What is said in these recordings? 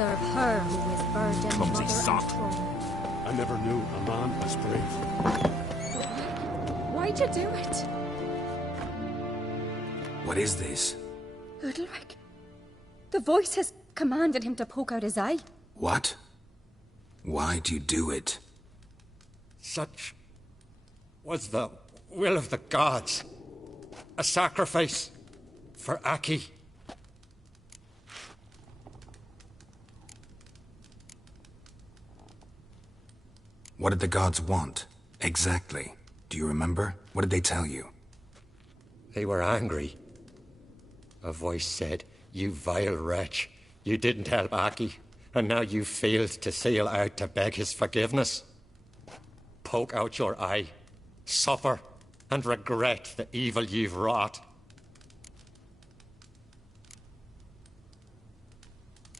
serve her who is virgin Clumsy mother sock. and throne. I never knew a man as brave. Why'd you do it? What is this? Udalric. The voice has commanded him to poke out his eye. What? Why'd you do it? Such was the will of the gods. A sacrifice for Aki. What did the gods want? Exactly. Do you remember? What did they tell you? They were angry. A voice said, "You vile wretch, you didn't help Aki, and now you failed to sail out to beg his forgiveness. Poke out your eye, suffer, and regret the evil you've wrought."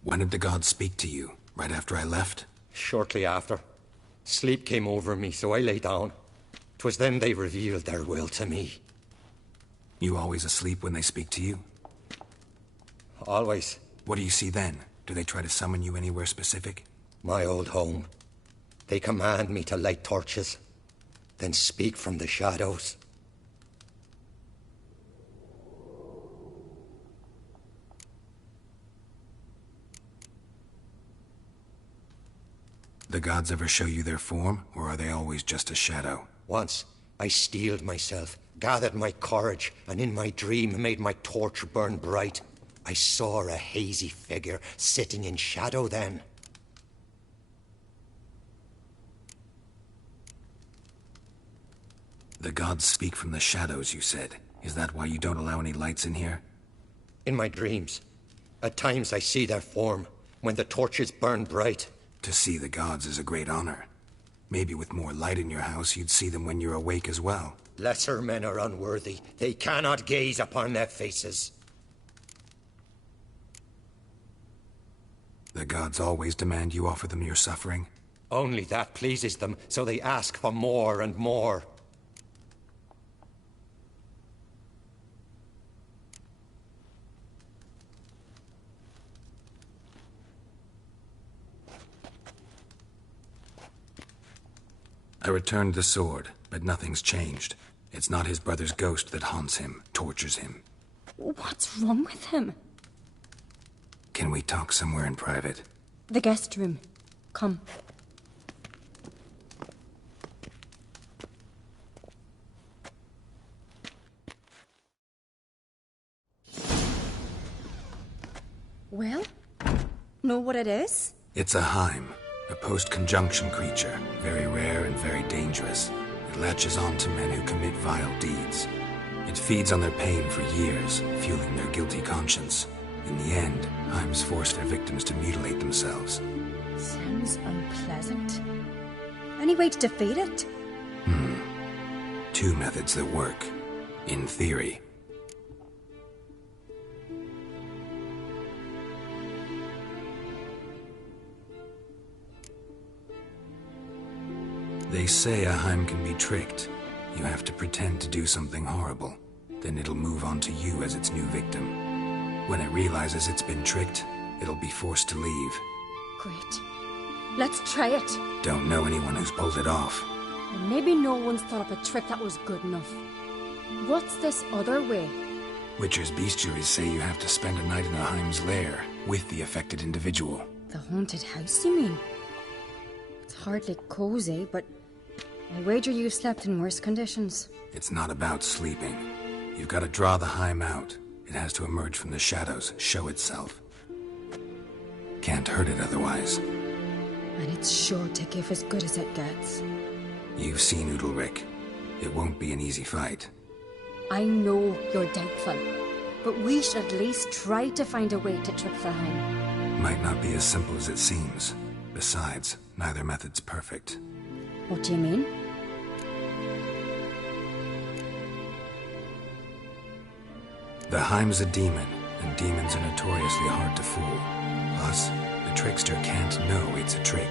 When did the gods speak to you? Right after I left? Shortly after. Sleep came over me, so I lay down. 'Twas then they revealed their will to me. You always asleep when they speak to you? Always. What do you see then? Do they try to summon you anywhere specific? My old home. They command me to light torches, then speak from the shadows. The gods ever show you their form, or are they always just a shadow? Once, I steeled myself, gathered my courage, and in my dream made my torch burn bright. I saw a hazy figure sitting in shadow then. The gods speak from the shadows, you said. Is that why you don't allow any lights in here? In my dreams. At times I see their form, when the torches burn bright. To see the gods is a great honor. Maybe with more light in your house, you'd see them when you're awake as well. Lesser men are unworthy. They cannot gaze upon their faces. The gods always demand you offer them your suffering? Only that pleases them, so they ask for more and more. I returned the sword, but nothing's changed. It's not his brother's ghost that haunts him, tortures him. What's wrong with him? Can we talk somewhere in private? The guest room. Come. Well? Know what it is? It's a Heim, a post-conjunction creature, very rare and very dangerous. It latches on to men who commit vile deeds. It feeds on their pain for years, fueling their guilty conscience. In the end, Heims force their victims to mutilate themselves. Sounds unpleasant. Any way to defeat it? Two methods that work. In theory. They say a Heim can be tricked. You have to pretend to do something horrible. Then it'll move on to you as its new victim. When it realizes it's been tricked, it'll be forced to leave. Great. Let's try it. Don't know anyone who's pulled it off. And maybe no one's thought up a trick that was good enough. What's this other way? Witcher's bestiaries say you have to spend a night in a Heim's lair with the affected individual. The haunted house, you mean? It's hardly cozy, but I wager you slept in worse conditions. It's not about sleeping. You've got to draw the Heim out. It has to emerge from the shadows, show itself. Can't hurt it otherwise. And it's sure to give as good as it gets. You've seen Udalric. It won't be an easy fight. I know you're doubtful, but we should at least try to find a way to trick the Heim. Might not be as simple as it seems. Besides, neither method's perfect. What do you mean? The Heim's a demon, and demons are notoriously hard to fool. Plus, the trickster can't know it's a trick.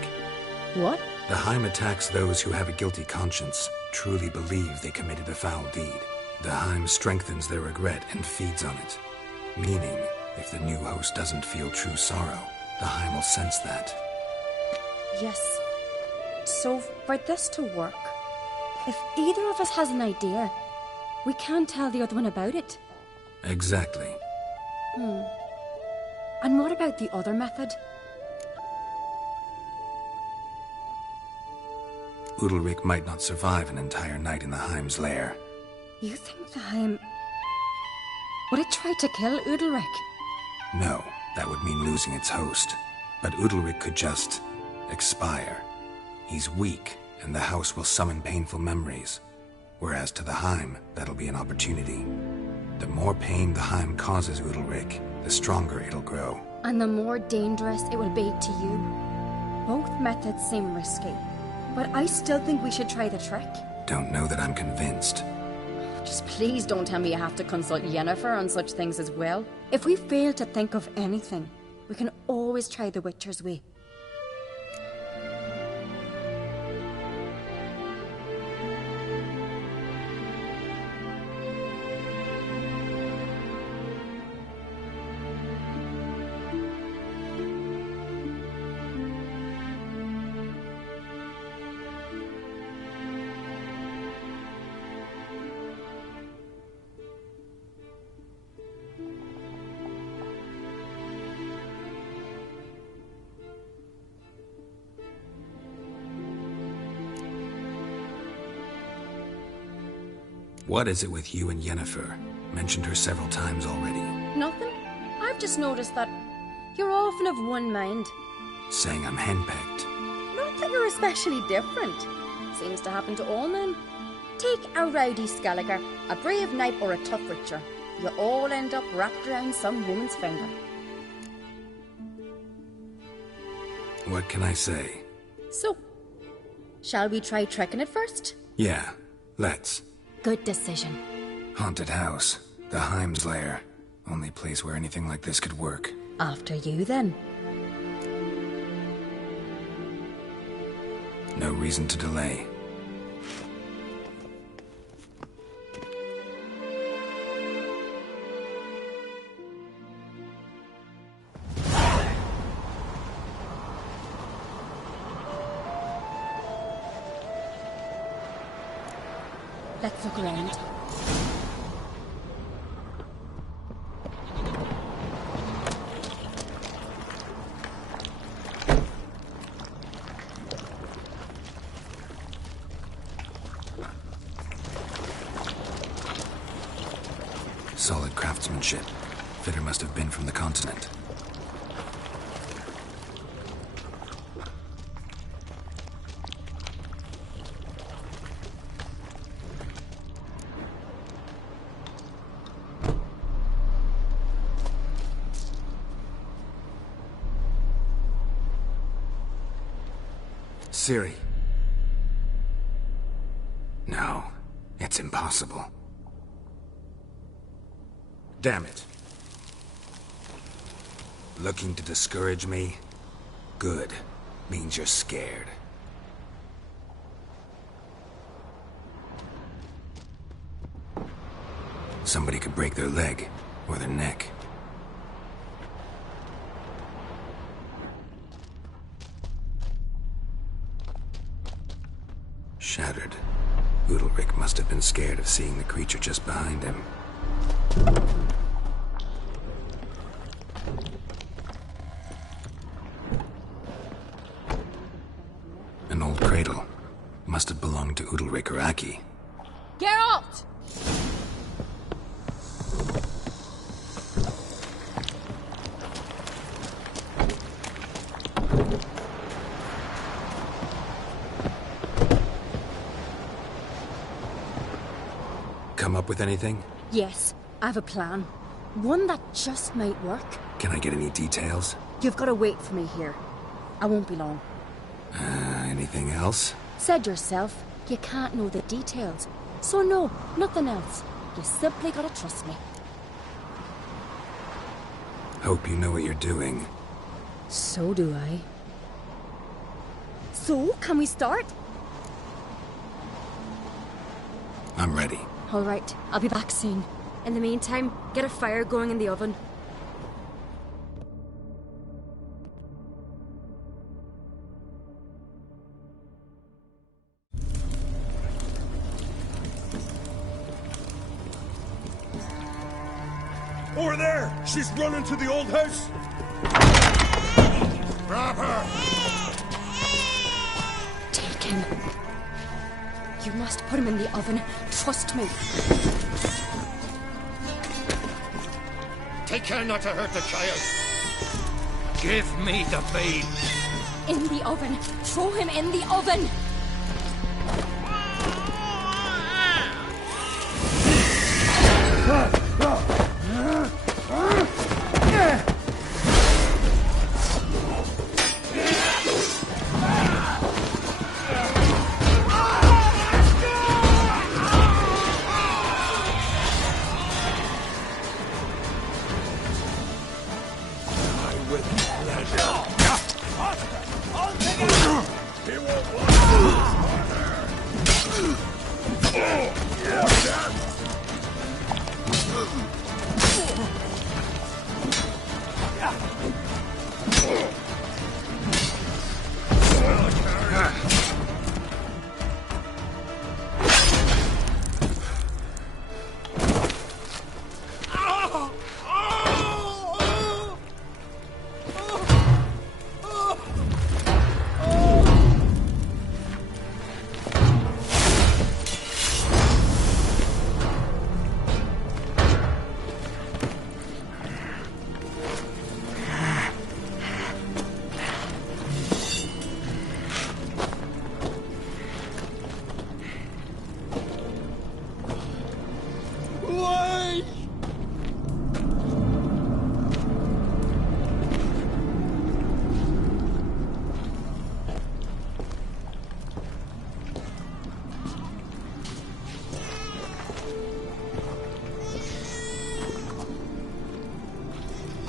What? The Heim attacks those who have a guilty conscience, truly believe they committed a foul deed. The Heim strengthens their regret and feeds on it. Meaning, if the new host doesn't feel true sorrow, The Heim will sense that. Yes. So, for this to work, if either of us has an idea, we can't tell the other one about it. Exactly. And what about the other method? Udalric might not survive an entire night in the Heim's lair. You think the Heim... would it try to kill Udalric? No, that would mean losing its host. But Udalric could just... expire. He's weak, and the house will summon painful memories. Whereas to the Heim, that'll be an opportunity. The more pain the Heim causes Udalric, the stronger it'll grow. And the more dangerous it will be to you. Both methods seem risky, but I still think we should try the trick. Don't know that I'm convinced. Just please don't tell me you have to consult Yennefer on such things as well. If we fail to think of anything, we can always try the Witcher's way. What is it with you and Yennefer? Mentioned her several times already. Nothing. I've just noticed that you're often of one mind. Saying I'm henpecked. Not that you're especially different. Seems to happen to all men. Take a rowdy Skelliger, a brave knight or a tough witcher. You all end up wrapped around some woman's finger. What can I say? So, shall we try tricking it first? Yeah, let's. Good decision. Haunted house. The Heim's lair. Only place where anything like this could work. After you, then. No reason to delay. Let's look around. Solid craftsmanship. Fitter must have been from the continent. Ciri. No, it's impossible. Damn it. Looking to discourage me? Good. Means you're scared. Somebody could break their leg, or their neck. Shattered. Udalric must have been scared of seeing the creature just behind him. An old cradle. Must have belonged to Udalric or Aki. Geralt! Come up with anything? Yes, I have a plan. One that just might work. Can I get any details? You've got to wait for me here. I won't be long. Anything else? Said yourself, you can't know the details. So no, nothing else. You simply gotta trust me. Hope you know what you're doing. So do I. So, can we start? I'm ready. All right, I'll be back soon. In the meantime, get a fire going in the oven. Over there! She's running to the old house! Grab her! Take him. You must put him in the oven. Trust me. Take care not to hurt the child. Give me the babe. In the oven. Throw him in the oven.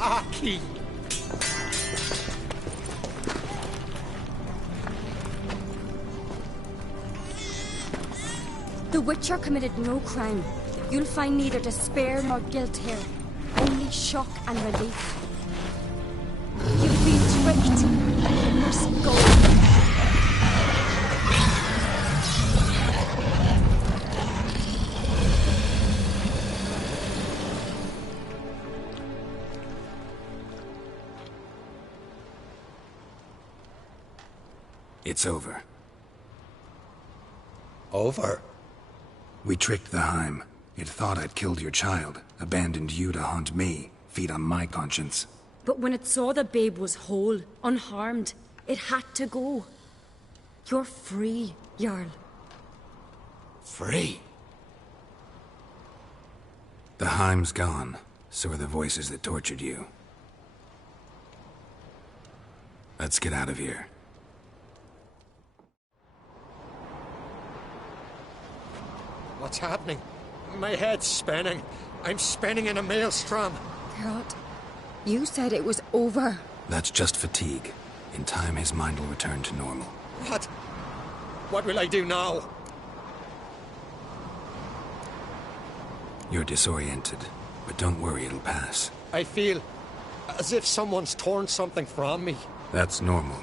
Aki! The Witcher committed no crime. You'll find neither despair nor guilt here. Only shock and relief. You've been tricked. You must go. It's over. Over? We tricked the Heim. It thought I'd killed your child, abandoned you to haunt me, feed on my conscience. But when it saw the babe was whole, unharmed, it had to go. You're free, Jarl. Free? The Heim's gone, so are the voices that tortured you. Let's get out of here. What's happening? My head's spinning. I'm spinning in a maelstrom. Geralt, you said it was over. That's just fatigue. In time, his mind will return to normal. What? What will I do now? You're disoriented, but don't worry, it'll pass. I feel as if someone's torn something from me. That's normal.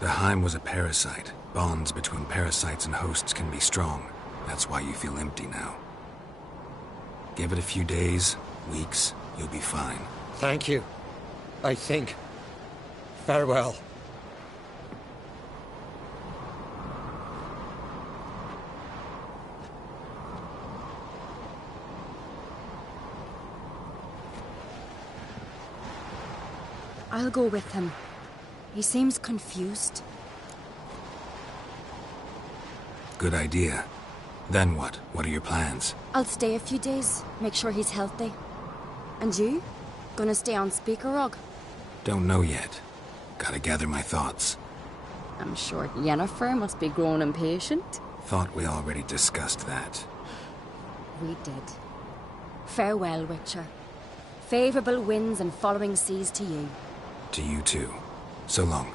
The Heim was a parasite. Bonds between parasites and hosts can be strong. That's why you feel empty now. Give it a few days, weeks, you'll be fine. Thank you. I think. Farewell. I'll go with him. He seems confused. Good idea. Then what? What are your plans? I'll stay a few days, make sure he's healthy. And you? Gonna stay on Speaker Rog? Don't know yet. Gotta gather my thoughts. I'm sure Yennefer must be grown impatient. Thought we already discussed that. We did. Farewell, Witcher. Favourable winds and following seas to you. To you too. So long.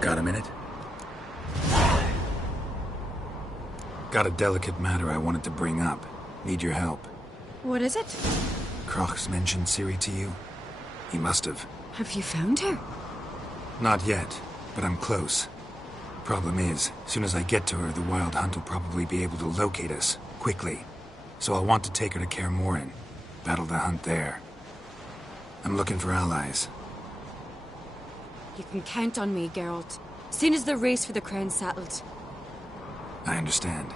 Got a minute? Got a delicate matter I wanted to bring up. Need your help. What is it? Kroch's mentioned Ciri to you? He must have. Have you found her? Not yet, but I'm close. Problem is, soon as I get to her, the Wild Hunt will probably be able to locate us, quickly. so I'll want to take her to Kaer Morhen. Battle the hunt there. I'm looking for allies. You can count on me, Geralt. Soon as the race for the crown settled. I understand.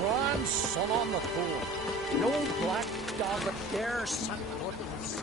Grand sun on the floor. No black dog that dares suck buttons.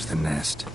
There's the nest.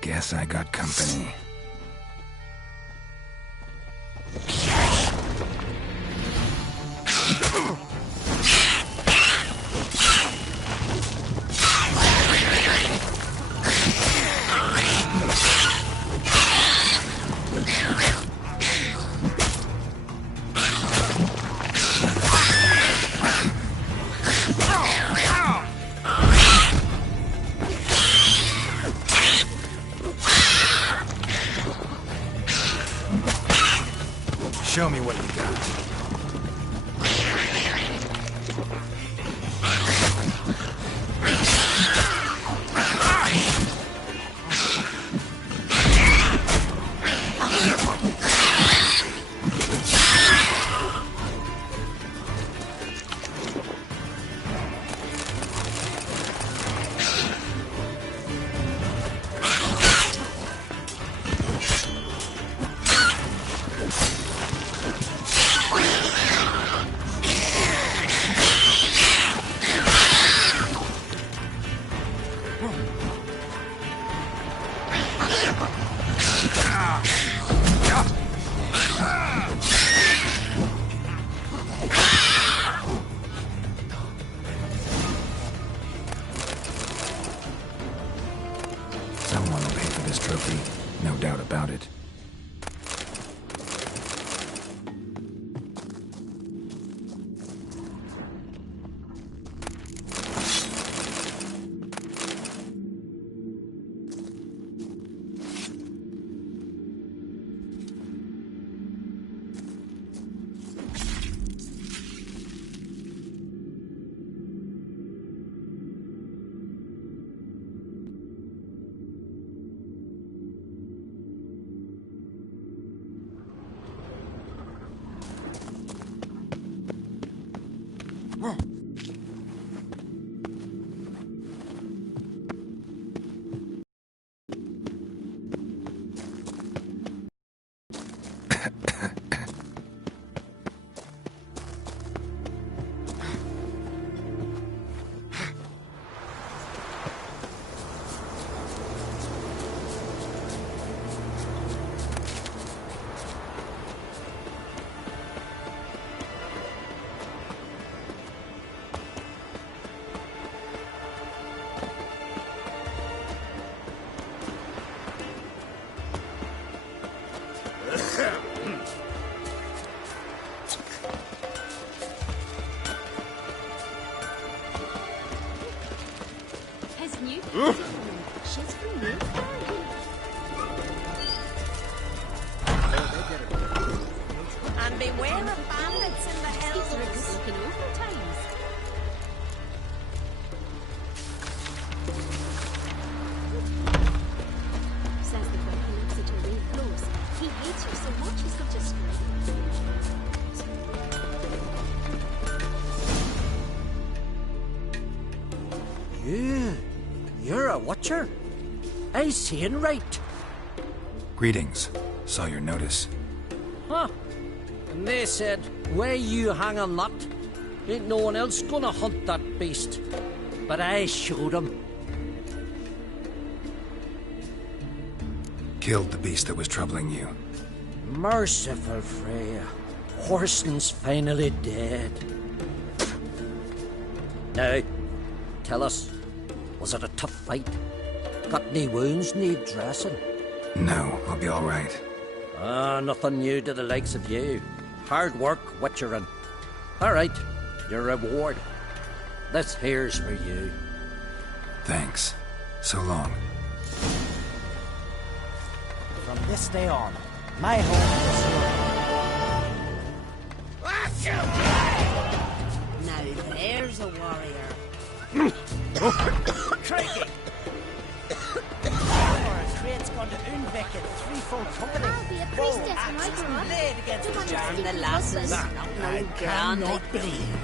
Guess I got company. Show me what you got. Someone will pay for this trophy, no doubt about it. His new she's from you. And beware of bandits in the hills. These are good looking over times. Says the girl who looks at her real close. He hates her so much he's such a stranger. You're a watcher? I seeing right. Greetings. Saw your notice. Huh. And they said, where you hang on that, ain't no one else gonna hunt that beast. But I showed 'em. Killed the beast that was troubling you. Merciful Freya. Horson's finally dead. Now, tell us, was it a tough fight? Got any wounds need dressing? No, I'll be all right. Nothing new to the likes of you. Hard work, witchering. All right, your reward. This here's for you. Thanks. So long. From this day on, my home is your home. Now there's a warrior. Crikey! Our trade's gone to Unvik in threefold company. I'll be a priestess when I grow up. Laid against the jar. And the lasses, not no grand like believe.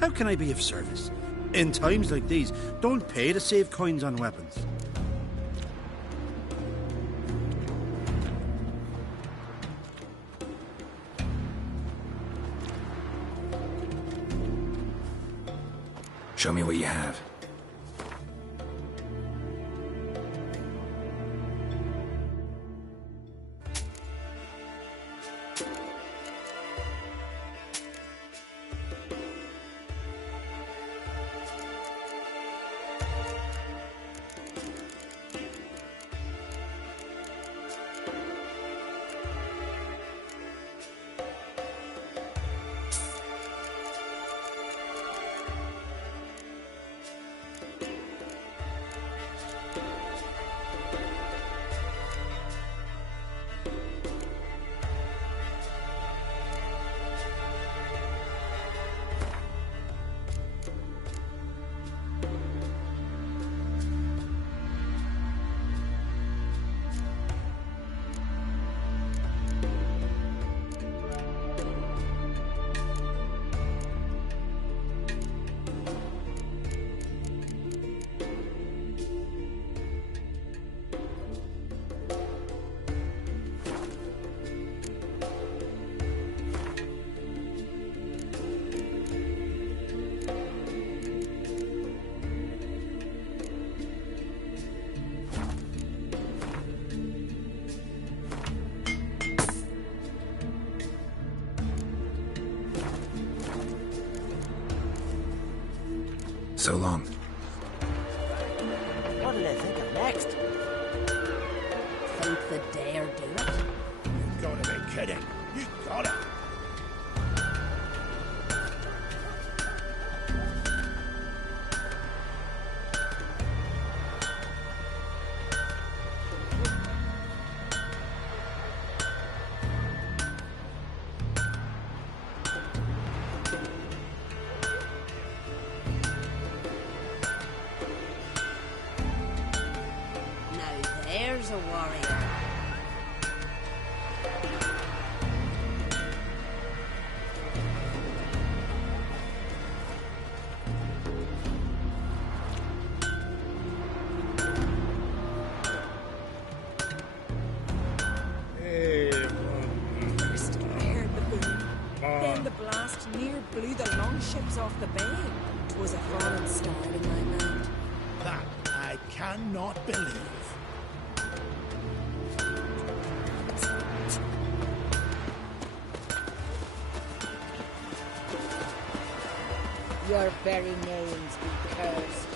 How can I be of service? In times like these, don't pay to save coins on weapons. Show me what you have. So long. What'll they think of next? Think the dare do it? You gotta be kidding. You gotta. Now there's a warrior. First I heard the boom, then the blast near blew the longships off the bay. 'Twas a fallen star in my mind. That I cannot believe. Your very names be cursed.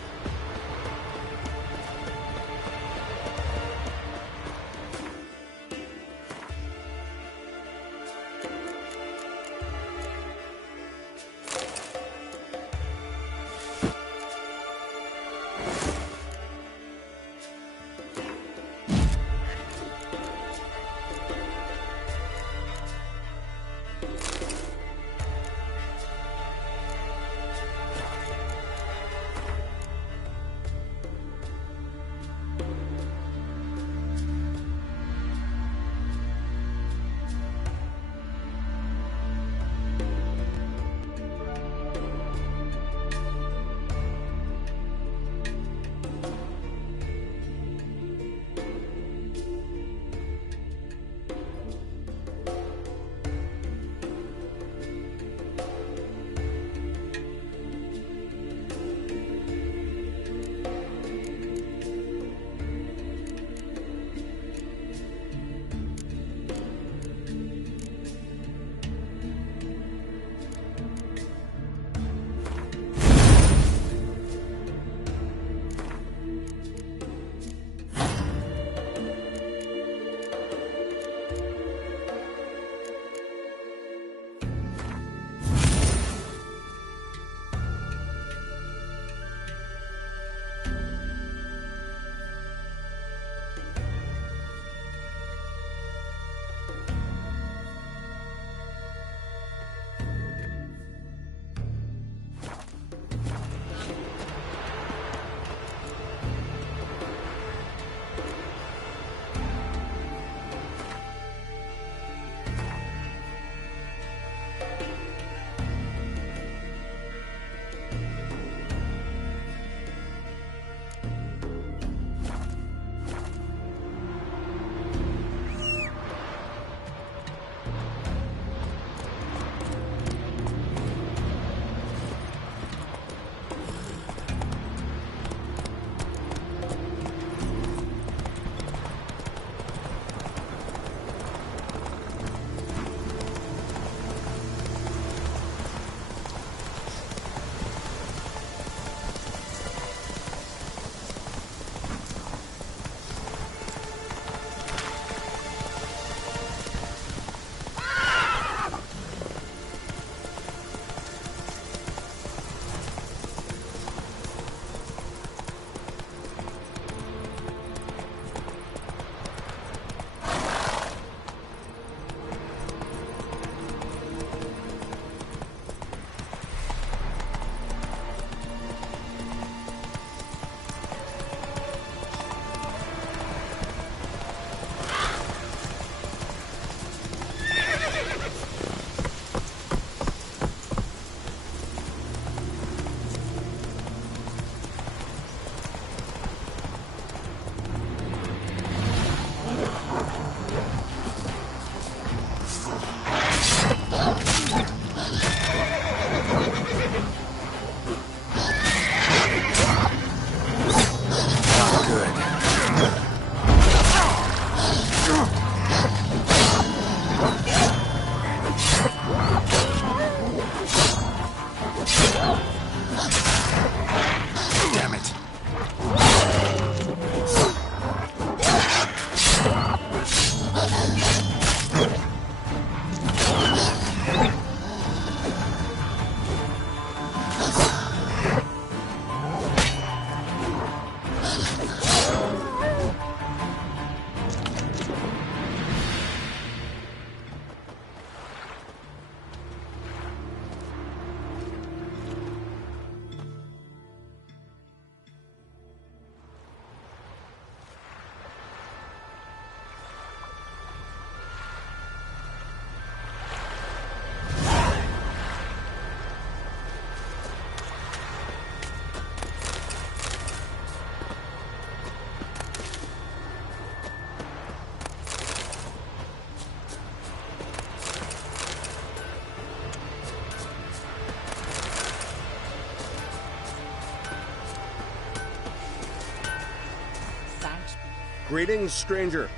Greetings, stranger.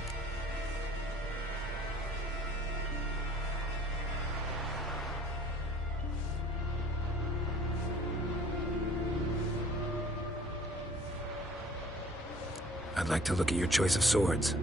I'd like to look at your choice of swords.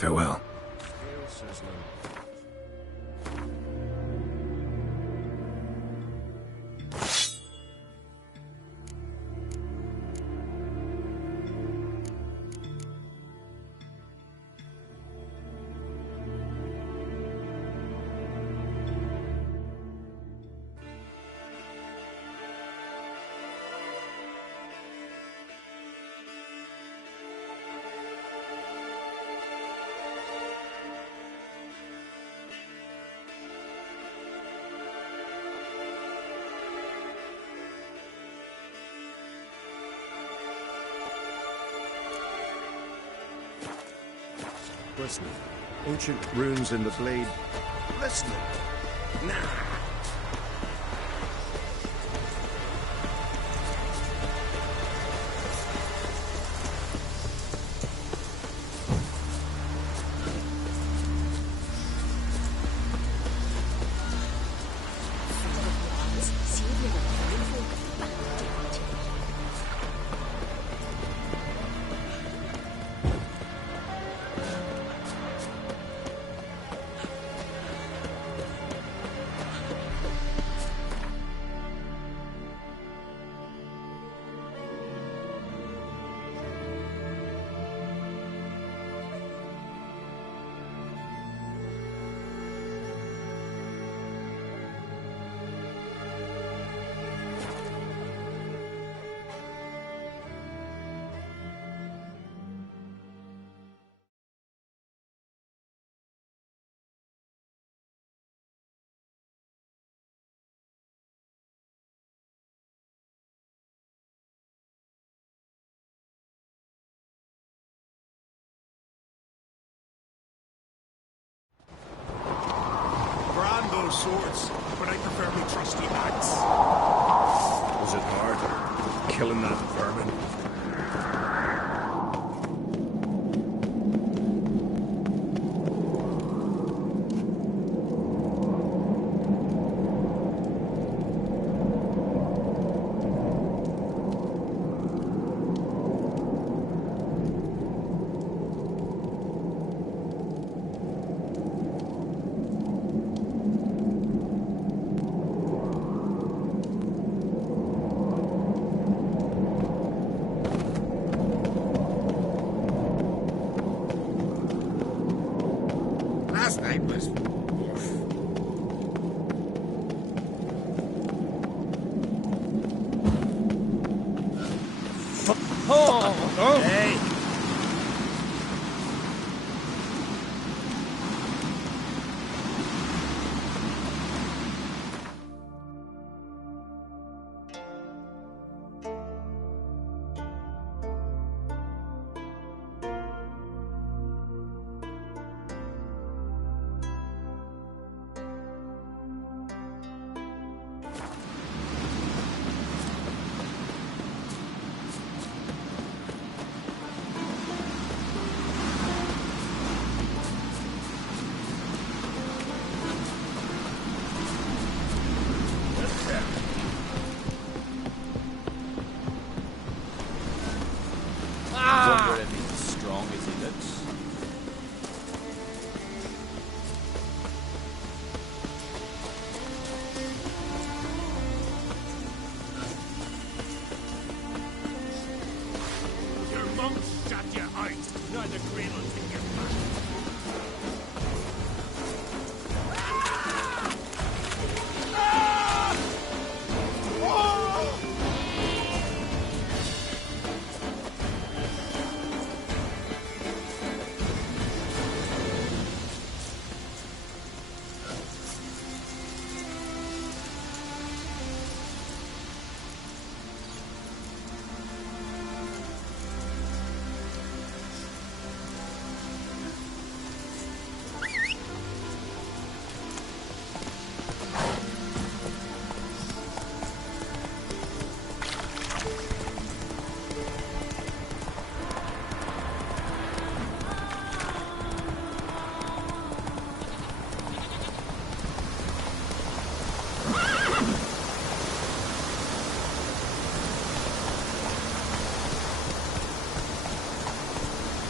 Farewell. Listening. Ancient runes in the blade. Listening. Nah. Swords, but I prefer my trusty axe. Was it hard? Killing that vermin? Oh! Hey! Wonder if he's as strong as he looks. Your mum shut your eyes. Neither green will take your back.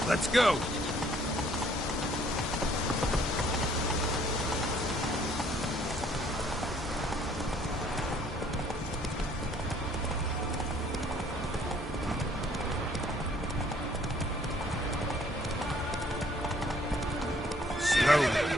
Let's go! Slowly.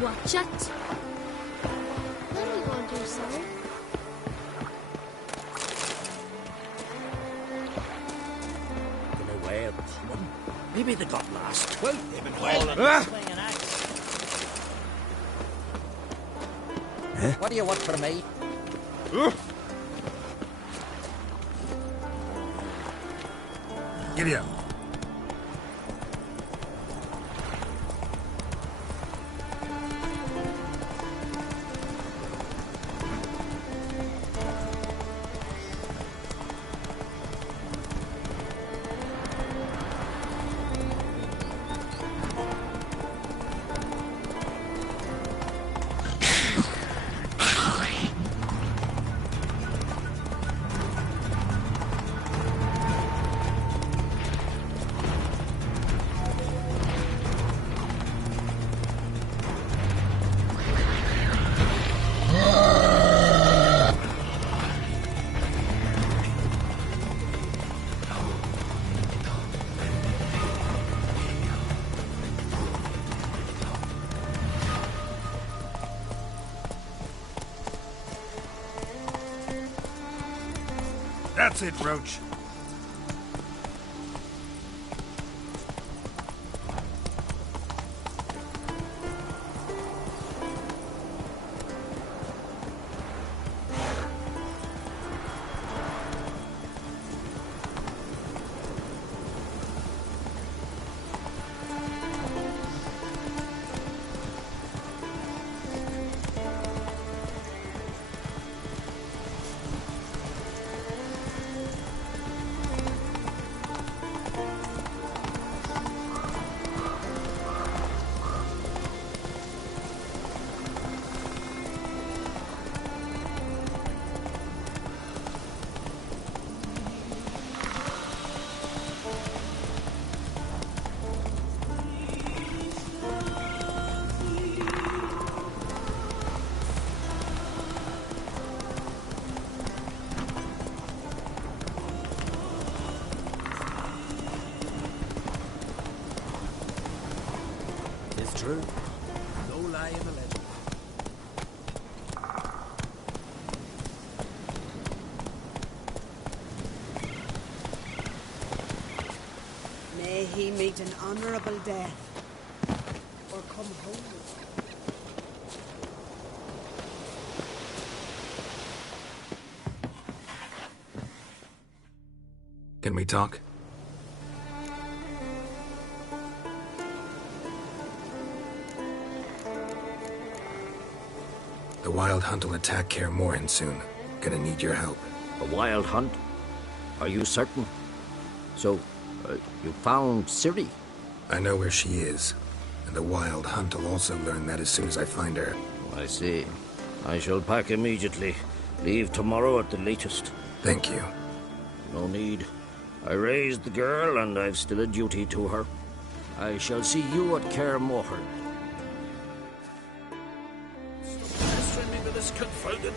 Watch it. What do you want to do, sir? In a way of common. Maybe they got lost. Well, they've been hauling swinging axe. What do you want from me? Giddy up. That's it, Roach. True. No lie in the legend. May he meet an honourable death. Or come home. Can we talk? The Wild Hunt will attack Kaer Morhen soon. Gonna need your help. A wild hunt? Are you certain? So, you found Ciri? I know where she is. And the Wild Hunt will also learn that as soon as I find her. I see. I shall pack immediately. Leave tomorrow at the latest. Thank you. No need. I raised the girl, and I've still a duty to her. I shall see you at Kaer Morhen. This confounded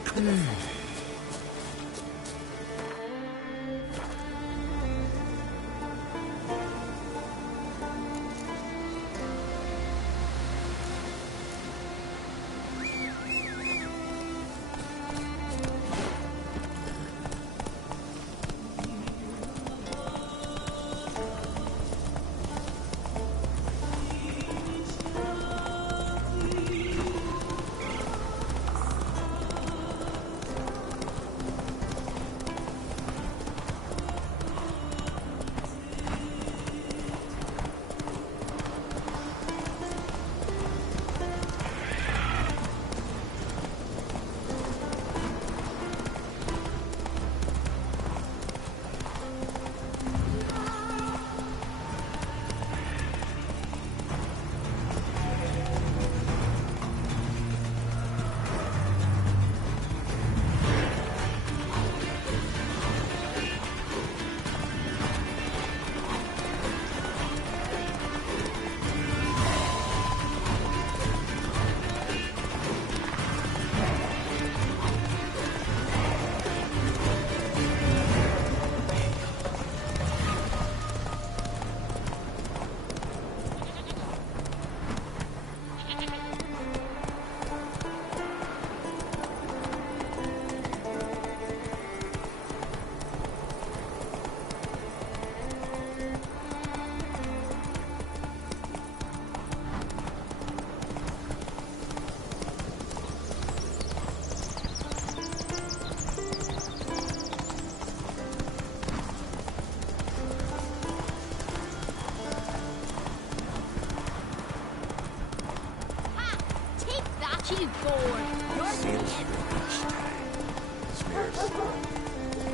you bored. You're dead.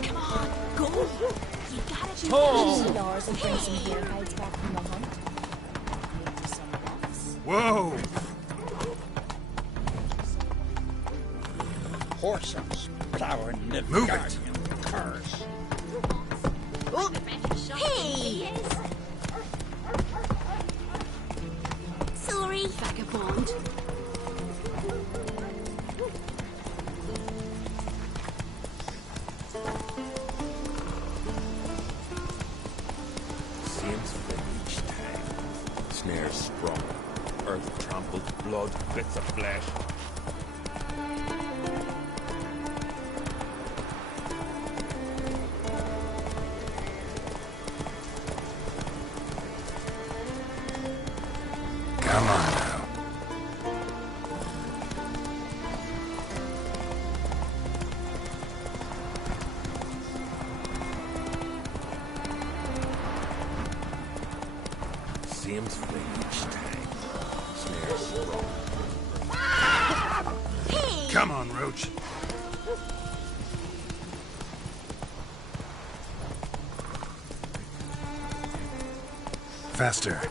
Come on, go. You gotta do Oh. Lars and bring some hair hides back from the hunt. Maybe some buffs. Whoa! Horses plowing the Move guardian cars. Oh. Hey! Sorry, vagabond. Seems fit each time. Snares sprung. Earth trampled, blood, bits of flesh. same split each time. Snares sprung. Come on, Roach. Faster.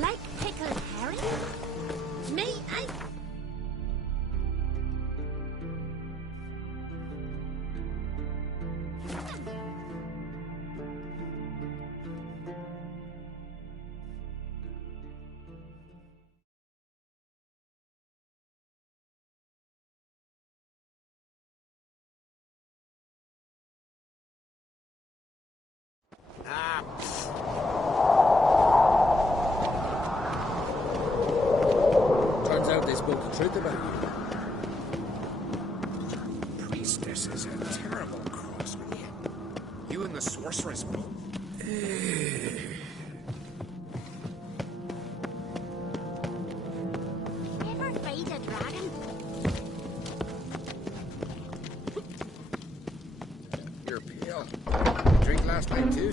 Like pickled herring? Me, I... Turns out they spoke the truth about you. Priestess is a terrible cross with you. You and the sorceress both. Ever fight a dragon? You're pale. Drink last night, too?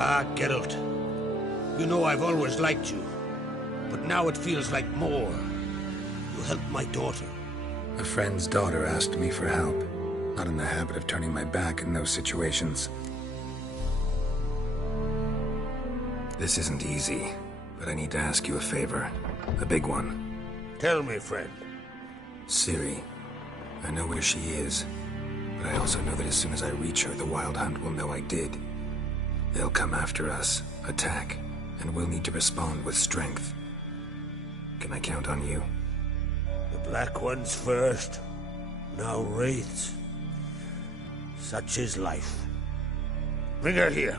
Ah, Geralt. You know I've always liked you. But now it feels like more. You helped my daughter. A friend's daughter asked me for help. Not in the habit of turning my back in those situations. This isn't easy, but I need to ask you a favor. A big one. Tell me, friend. Ciri. I know where she is, but I also know that as soon as I reach her, the Wild Hunt will know I did. They'll come after us, attack, and we'll need to respond with strength. Can I count on you? The Black Ones first, now Wraiths. Such is life. Bring her here,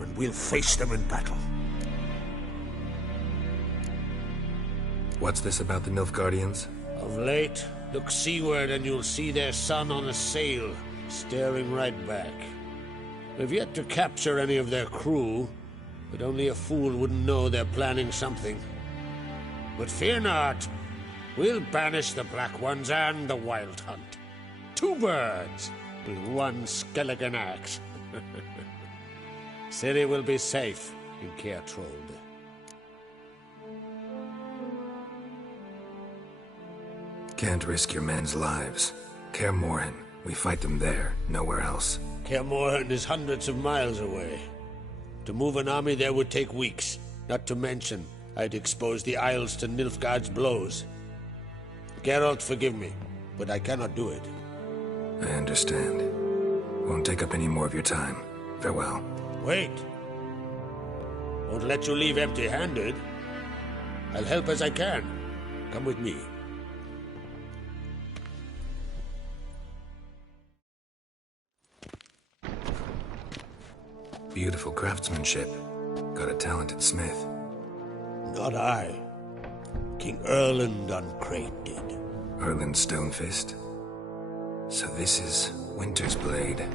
and we'll face them in battle. What's this about the Nilfgaardians? Of late, look seaward and you'll see their sun on a sail, staring right back. We've yet to capture any of their crew, but only a fool wouldn't know they're planning something. But fear not, we'll banish the Black Ones and the Wild Hunt. 2 birds with 1 skeleton axe. Ciri will be safe in Caer Trode. Can't risk your men's lives. Kaer Morhen, we fight them there, nowhere else. Kaer Morhen is hundreds of miles away. To move an army there would take weeks, not to mention I'd expose the Isles to Nilfgaard's blows. Geralt, forgive me, but I cannot do it. I understand. Won't take up any more of your time. Farewell. Wait. Won't let you leave empty-handed. I'll help as I can. Come with me. Beautiful craftsmanship. Got a talented smith. Not I. King Erland Uncrate did. Erland Stonefist? So this is Winter's Blade.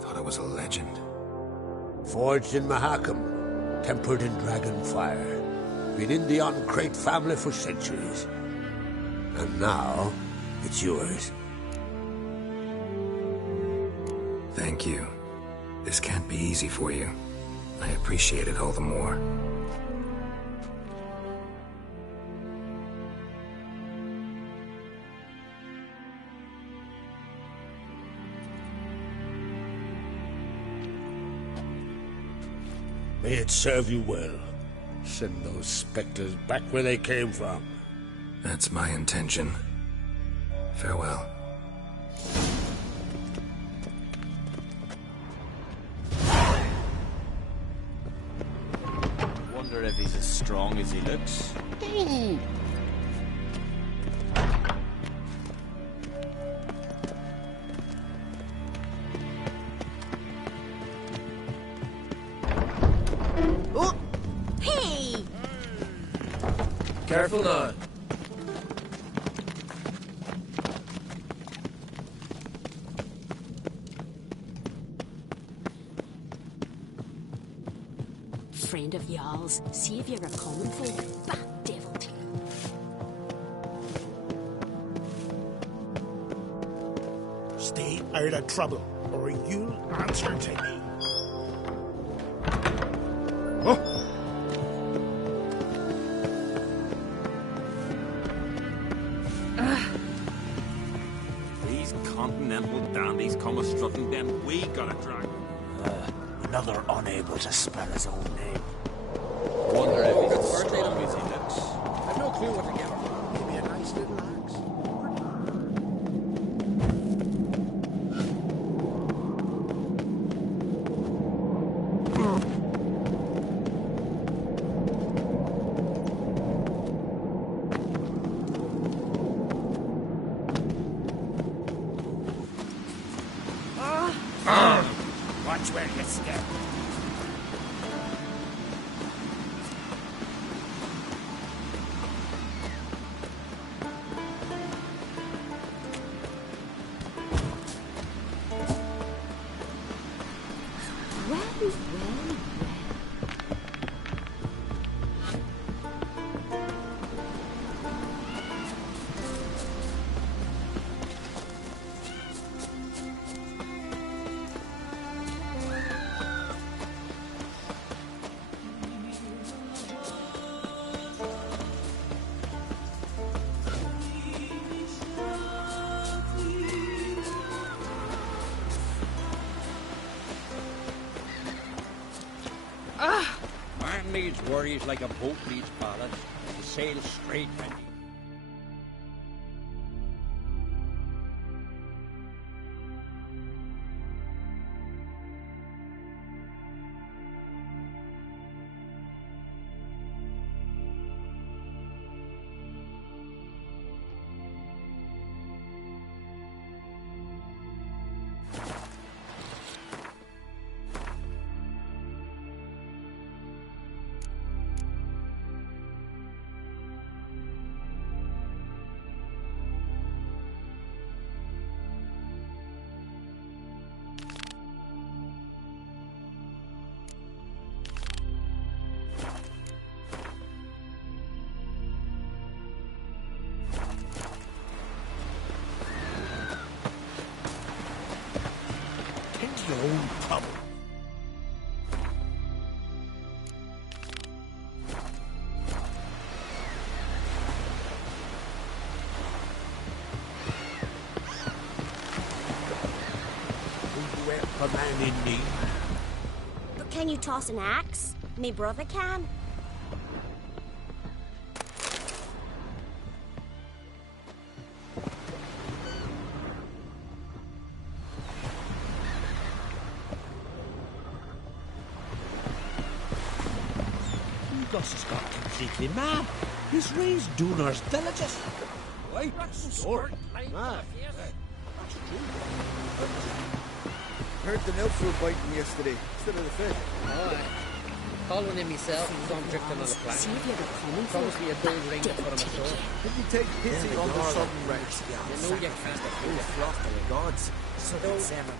Thought it was a legend. Forged in Mahakam, tempered in dragon fire. Been in the Uncrate family for centuries. And now, it's yours. Thank you. This can't be easy for you. I appreciate it all the more. May it serve you well. Send those specters back where they came from. That's my intention. Farewell. Wonder if he's as strong as he looks. Oh! Hey! Careful now. Friend of y'all's, see if you're a common folk. Bah, devil. out of trouble, or you'll answer to me. Oh! These continental dandies come a-strutting, then we got a dragon. Another unable to spell his own name. Wonder if he's as Birthday strong to as he looks. I've no clue what to give her. Maybe a nice little axe. Watch where you step. Well, well, well. Man needs worries like a boat needs ballast. To sail straight, Benny. Into your own trouble. Who's wet for man in need? But can you toss an axe? Me brother can. Gus has got completely mad. He's raised Dunar's villages. Wait, Story. man. Heard the Nilford biting yesterday instead of the fish. Alright. Call one in myself, so I'm drifting on a plank. See if you ever come Promise me a gold ring to put on my sword. Did you take pity on the southern ranks? You know you can't afford it. Flock of the gods. So it's ever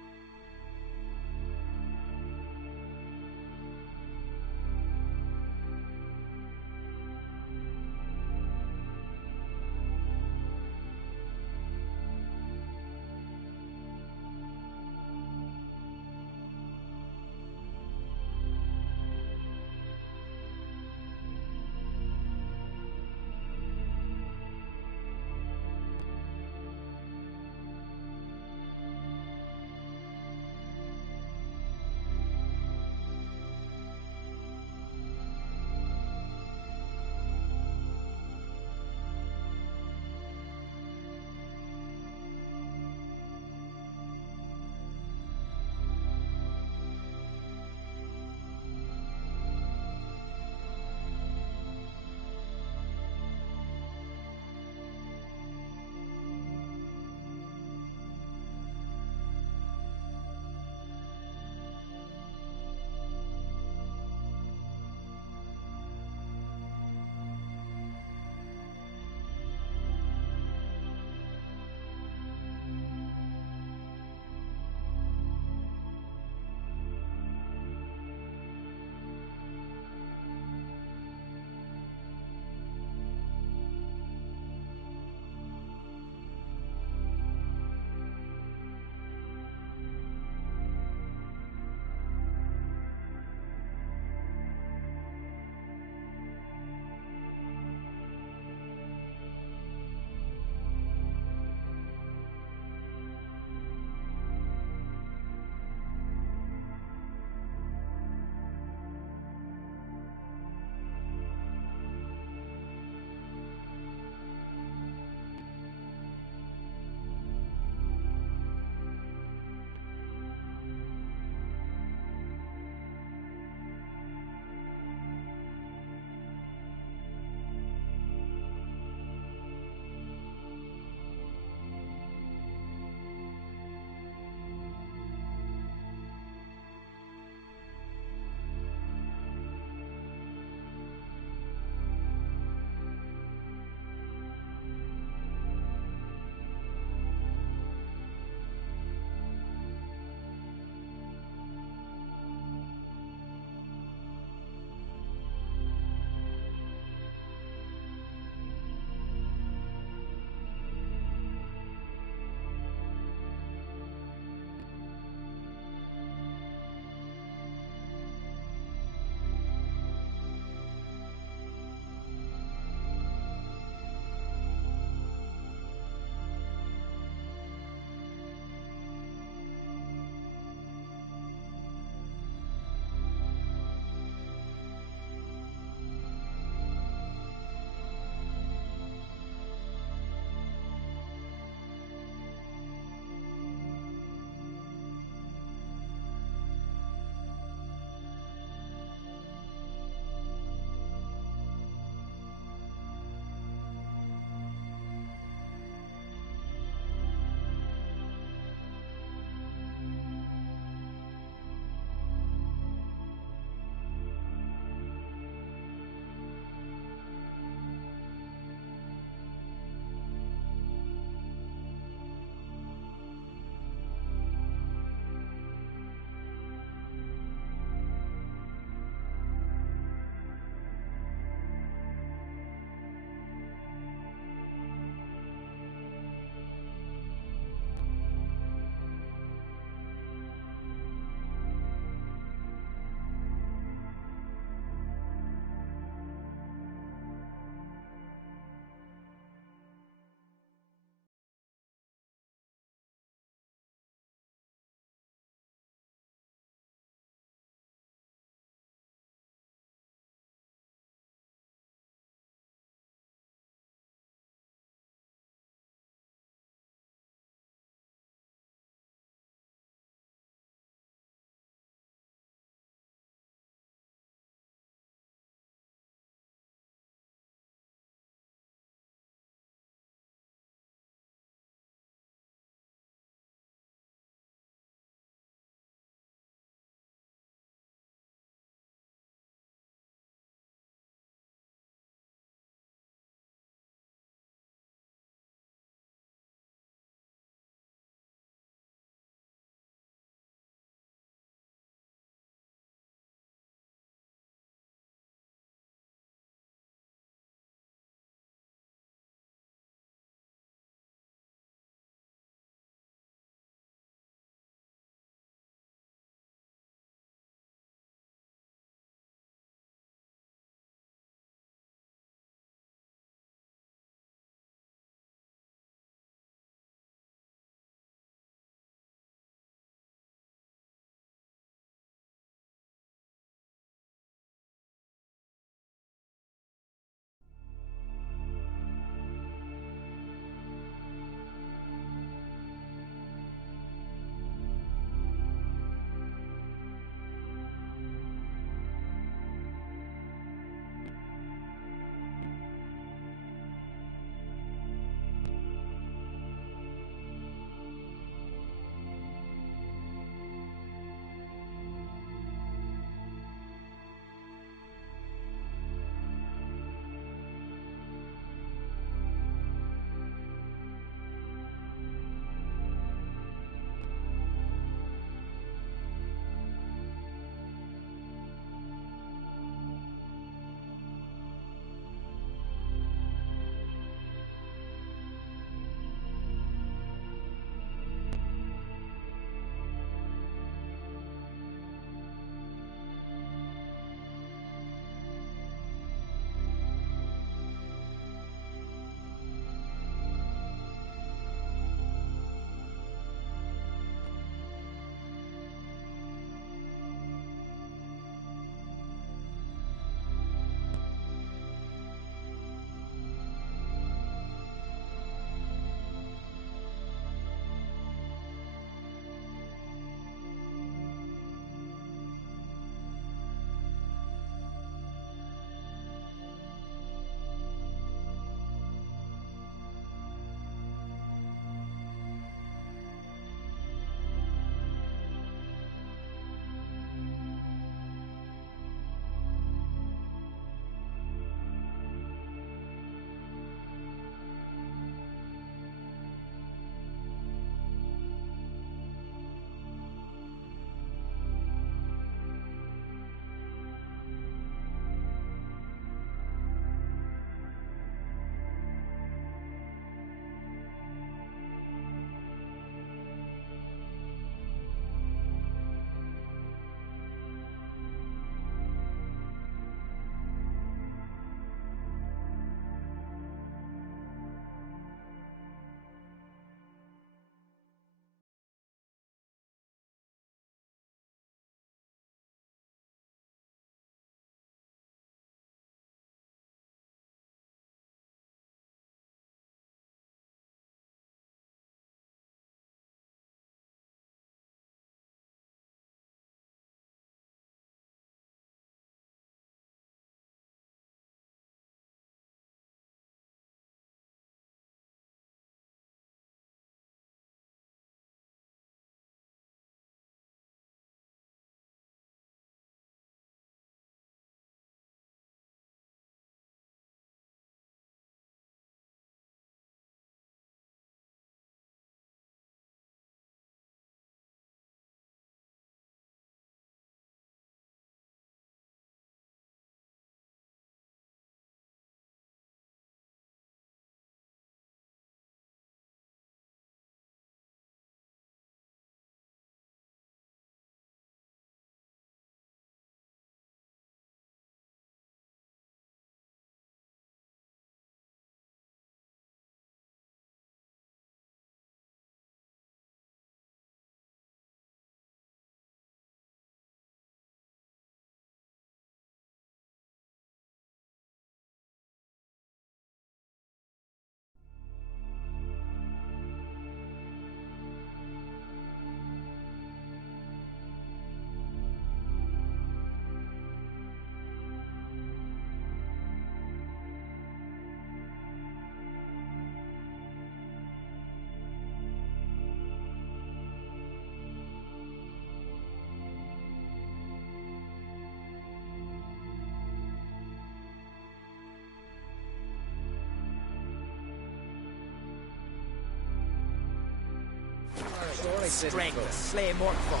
Strength to slay more fun.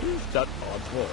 Who's that odd boy?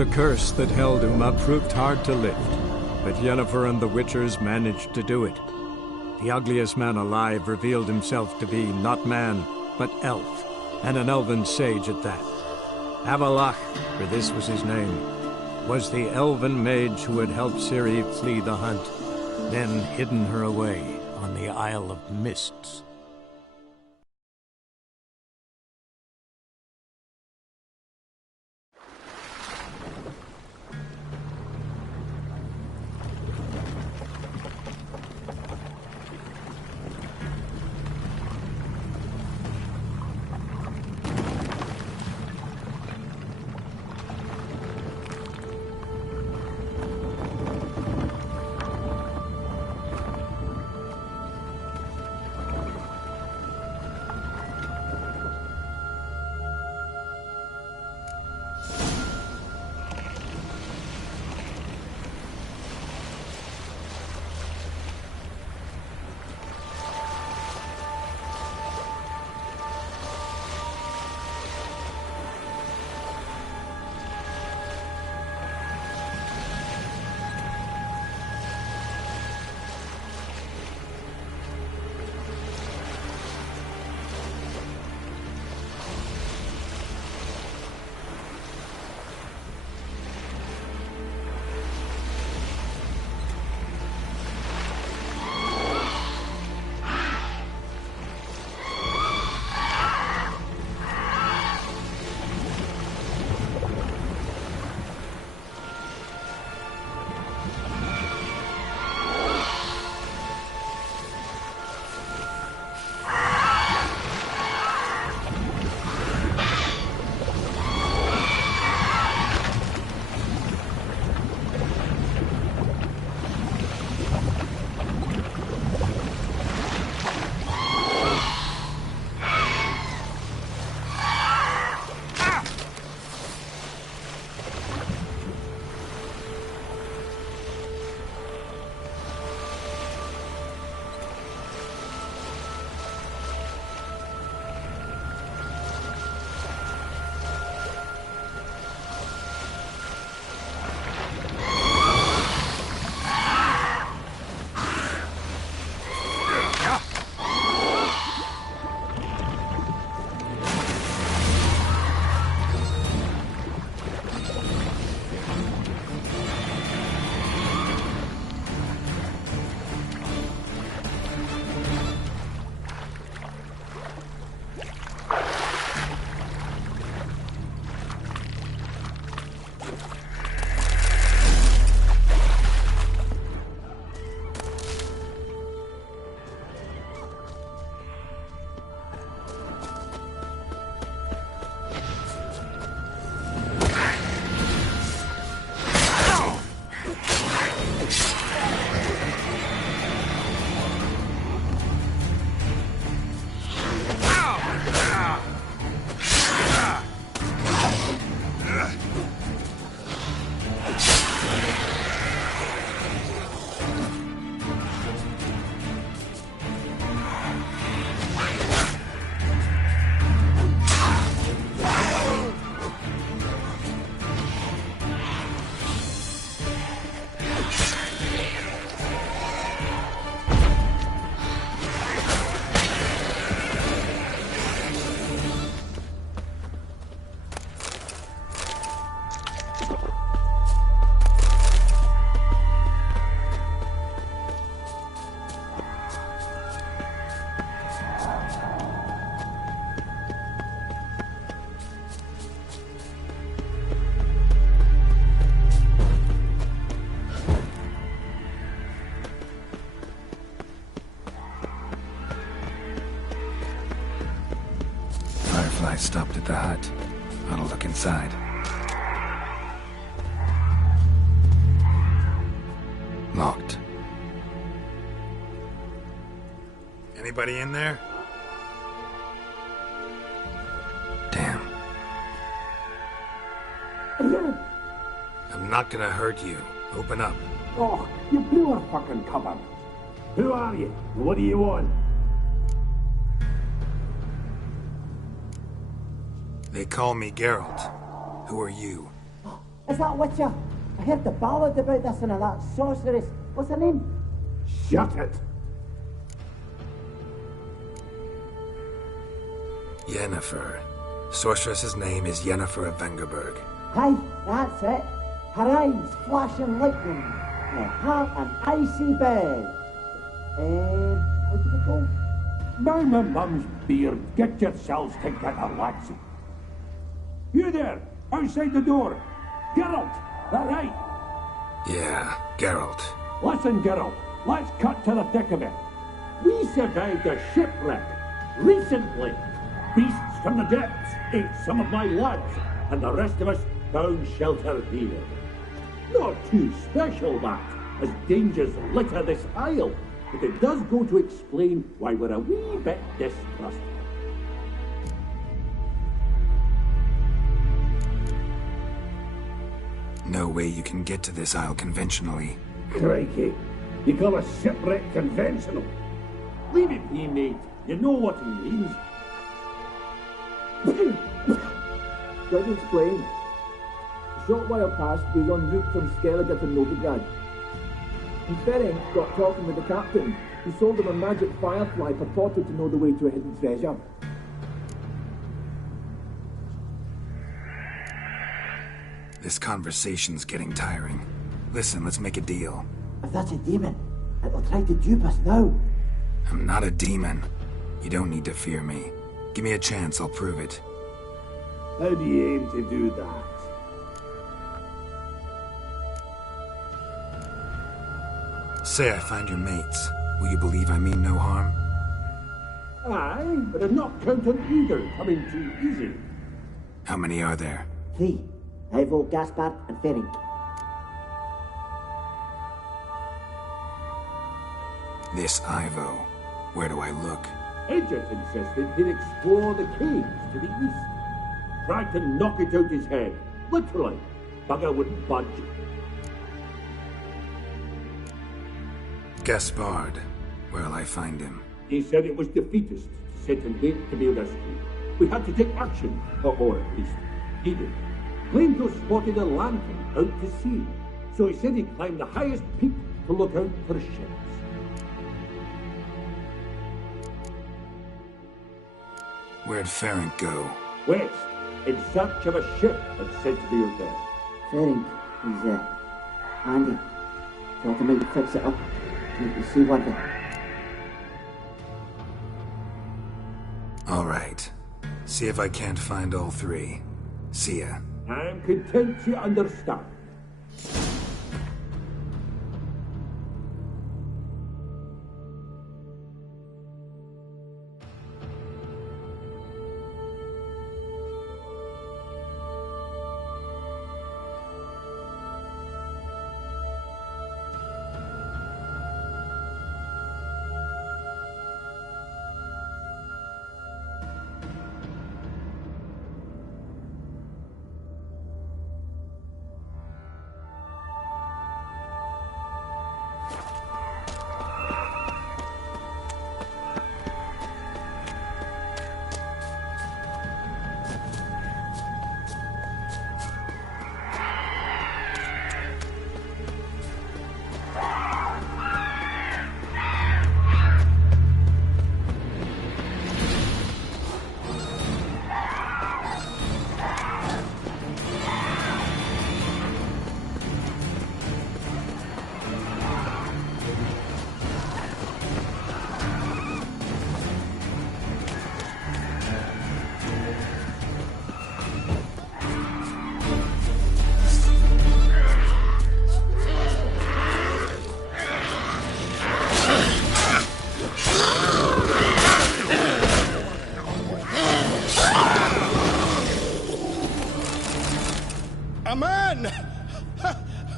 The curse that held Uma proved hard to lift, but Yennefer and the Witchers managed to do it. The ugliest man alive revealed himself to be not man, but elf, and an elven sage at that. Avalach, for this was his name, was the elven mage who had helped Ciri flee the hunt, then hidden her away on the Isle of Mists. stopped at the hut. I'll look inside. Locked. Anybody in there? Damn. I'm not gonna hurt you. Open up. Oh, you blew our fucking cover. Who are you? What do you want? They call me Geralt. Who are you? Is that Witcher? I heard the ballad about this and that sorceress. What's her name? Shut it! Yennefer. Sorceress's name is Yennefer of Vengerberg. Aye, that's it. Her eyes flashing lightning. Her heart an icy bed. How did it go? Now my mum's beard, get yourselves together, lads. You there, outside the door. Geralt, that right? Yeah, Geralt. Listen, Geralt, let's cut to the thick of it. We survived a shipwreck recently. Beasts from the depths ate some of my lads, and the rest of us found shelter here. Not too special, that, as dangers litter this isle, but it does go to explain why we're a wee bit distrustful. No way you can get to this isle conventionally. Crikey, you call a shipwreck conventional? Leave it be, mate. You know what he means. Try to explain. A short while past, we was en route from Skellige to Novigrad. And Ferenc got talking with the captain, who sold him a magic firefly purported to know the way to a hidden treasure. This conversation's getting tiring. Listen, let's make a deal. If that's a demon, it'll try to dupe us now. I'm not a demon. You don't need to fear me. Give me a chance, I'll prove it. How do you aim to do that? Say I find your mates. Will you believe I mean no harm? Aye, but I'm not counting either coming too easy. How many are there? 3. Ivo, Gaspard, and Ferenc. This Ivo. Where do I look? Edget insisted he'd explore the caves to the east. Tried to knock it out his head. Literally. Bugger wouldn't budge. Gaspard. Where'll I find him? He said it was defeatist, set in wait to be rescued. We had to take action, or at least he did. Claimed to have spotted a lantern out to sea, so he said he'd climb the highest peak to look out for ships. Where'd Ferenc go? West, in search of a ship that's said to be out there. Ferenc, he's, handy. Thought he might fix it up to make the seaworthy. All right. See if I can't find all 3. See ya. I'm content to understand.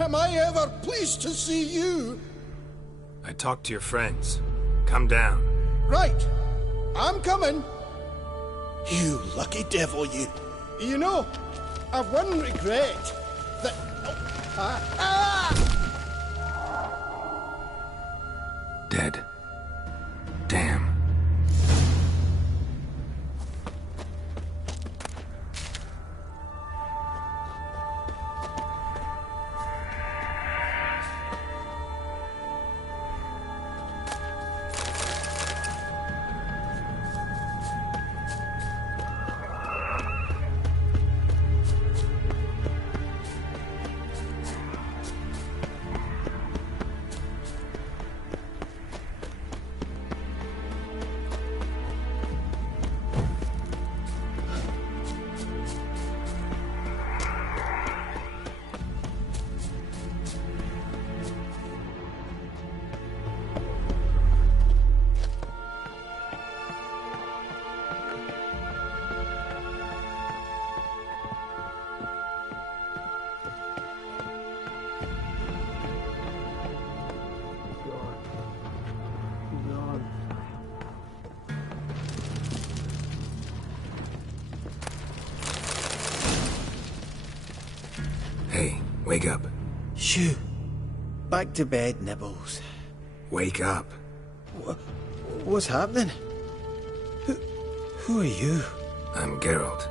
Am I ever pleased to see you? I talked to your friends. Come down. Right. I'm coming. You lucky devil, you. You know, I've one regret. That... Dead. Damn. Hey, wake up. Shoo. Back to bed, Nibbles. Wake up. What's happening? Who are you? I'm Geralt.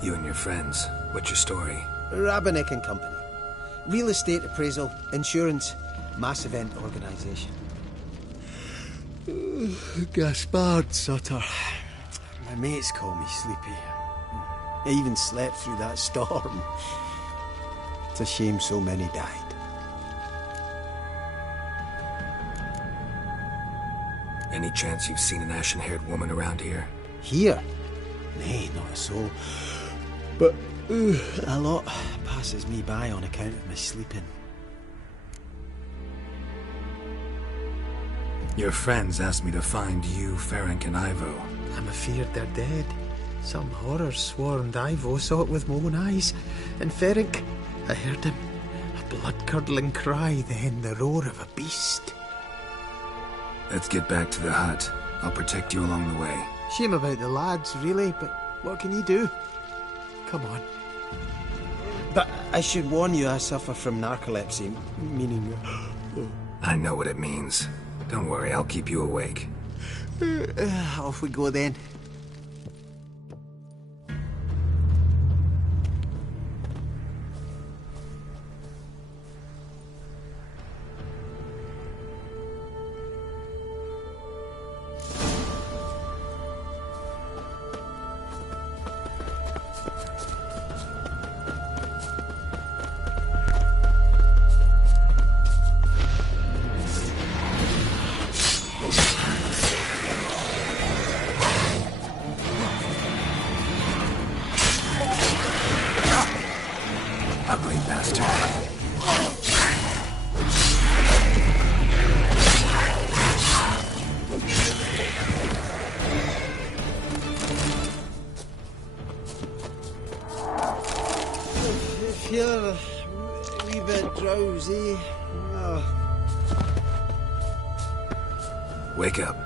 You and your friends, what's your story? Rabenik and Company. Real estate appraisal, insurance, mass event organisation. Gaspard Sutter. My mates call me Sleepy. I even slept through that storm. It's a shame so many died. Any chance you've seen an ashen-haired woman around here? Here? Nay, not a soul. But a lot passes me by on account of my sleeping. Your friends asked me to find you, Ferenc, and Ivo. I'm afeard they're dead. Some horror swarmed Ivo, saw it with my own eyes. And Ferenc, I heard him. A blood-curdling cry, then the roar of a beast. Let's get back to the hut. I'll protect you along the way. Shame about the lads, really, but what can you do? Come on. But I should warn you, I suffer from narcolepsy, meaning... I know what it means. Don't worry, I'll keep you awake. Off we go then. Ugly bastard. I feel a wee bit drowsy. Wake up.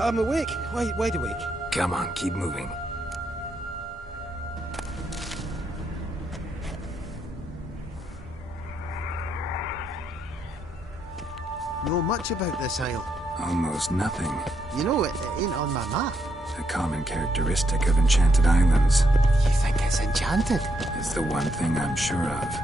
I'm awake. Wide awake. Come on, keep moving. Know much about this isle? Almost nothing. You know, it ain't on my map. A common characteristic of enchanted islands. You think it's enchanted? It's the one thing I'm sure of.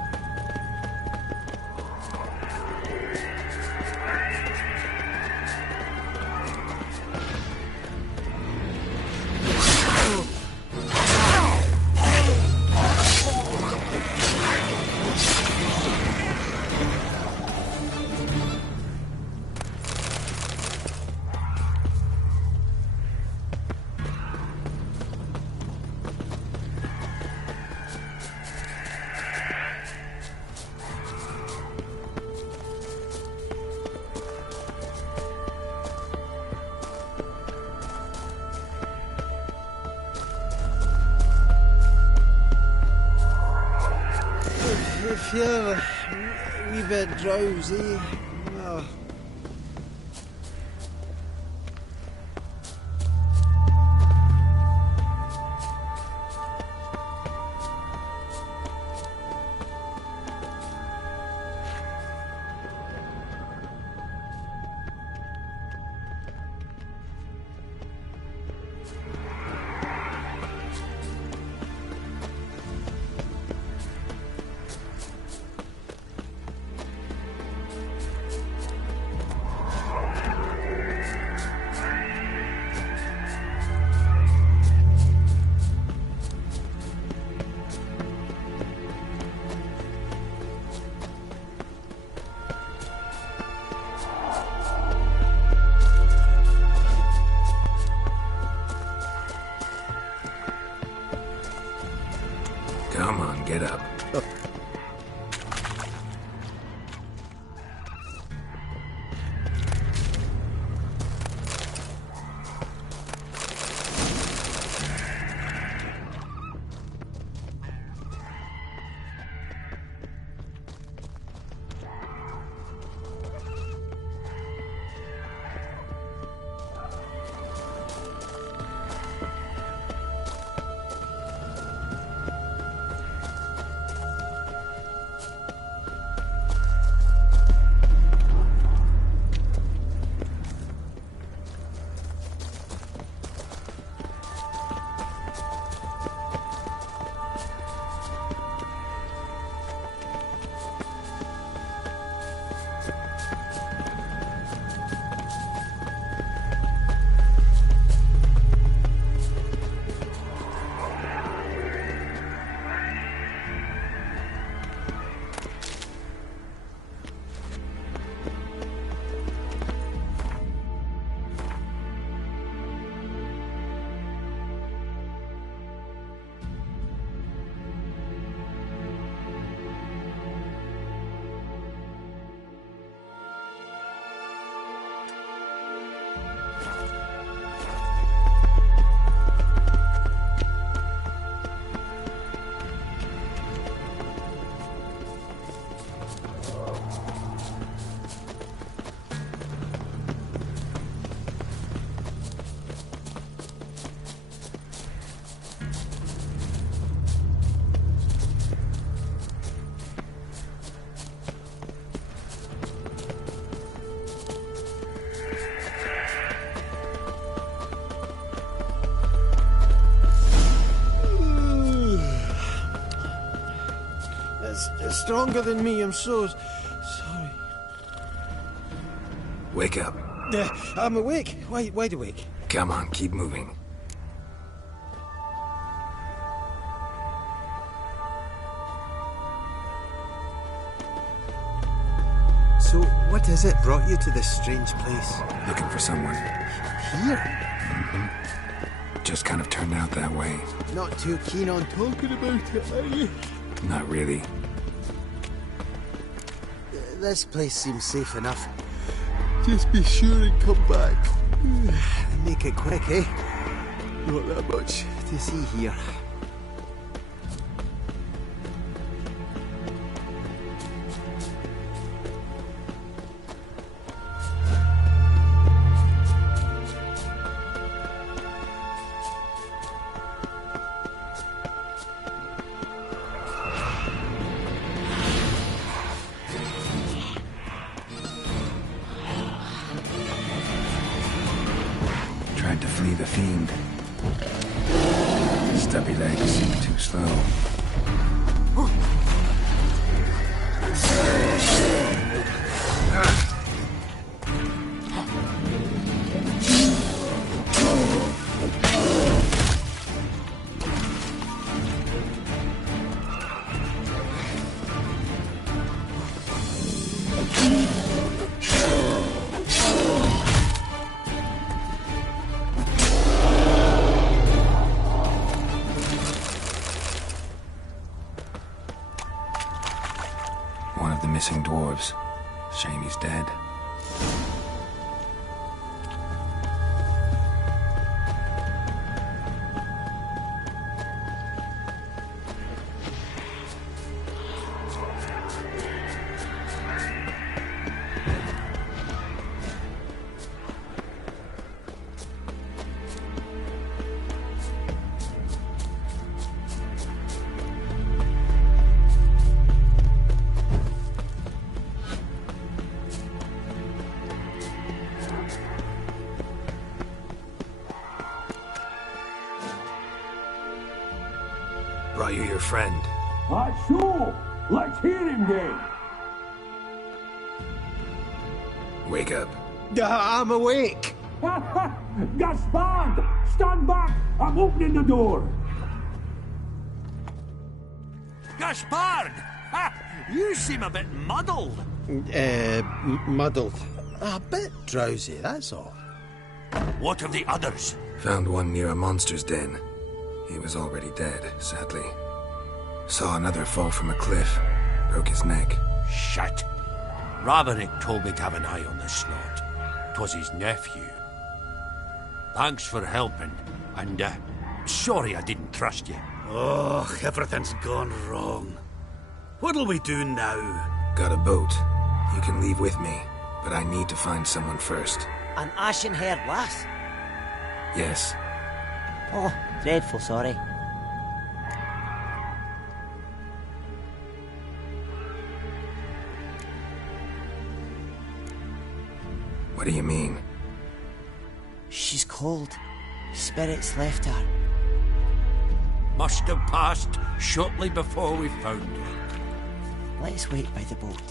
feel a wee bit drowsy. Oh. Come on, get up. It's stronger than me, I'm so sorry. Wake up. I'm awake. Wide awake. Come on, keep moving. So, what is it brought you to this strange place? Looking for someone. Here? Just kind of turned out that way. Not too keen on talking about it, are you? Not really. This place seems safe enough. Just be sure and come back. And make it quick, eh? Not that much to see here. Tried to flee the fiend. Stubby legs, too slow. One of the missing dwarves. Shame he's dead. friend. Sure. Let's hear him then. Wake up. I'm awake. Gaspard! Stand back! I'm opening the door. Gaspard! Ha! You seem a bit muddled. Muddled. A bit drowsy, that's all. What of the others? Found one near a monster's den. He was already dead, sadly. Saw another fall from a cliff. Broke his neck. Shit. Raverick told me to have an eye on the snot. 'Twas his nephew. Thanks for helping, and sorry I didn't trust you. Oh, everything's gone wrong. What'll we do now? Got a boat. You can leave with me, but I need to find someone first. An ashen-haired lass? Yes. Oh, dreadful sorry. What do you mean? She's cold. Spirits left her. Must have passed shortly before we found her. Let's wait by the boat.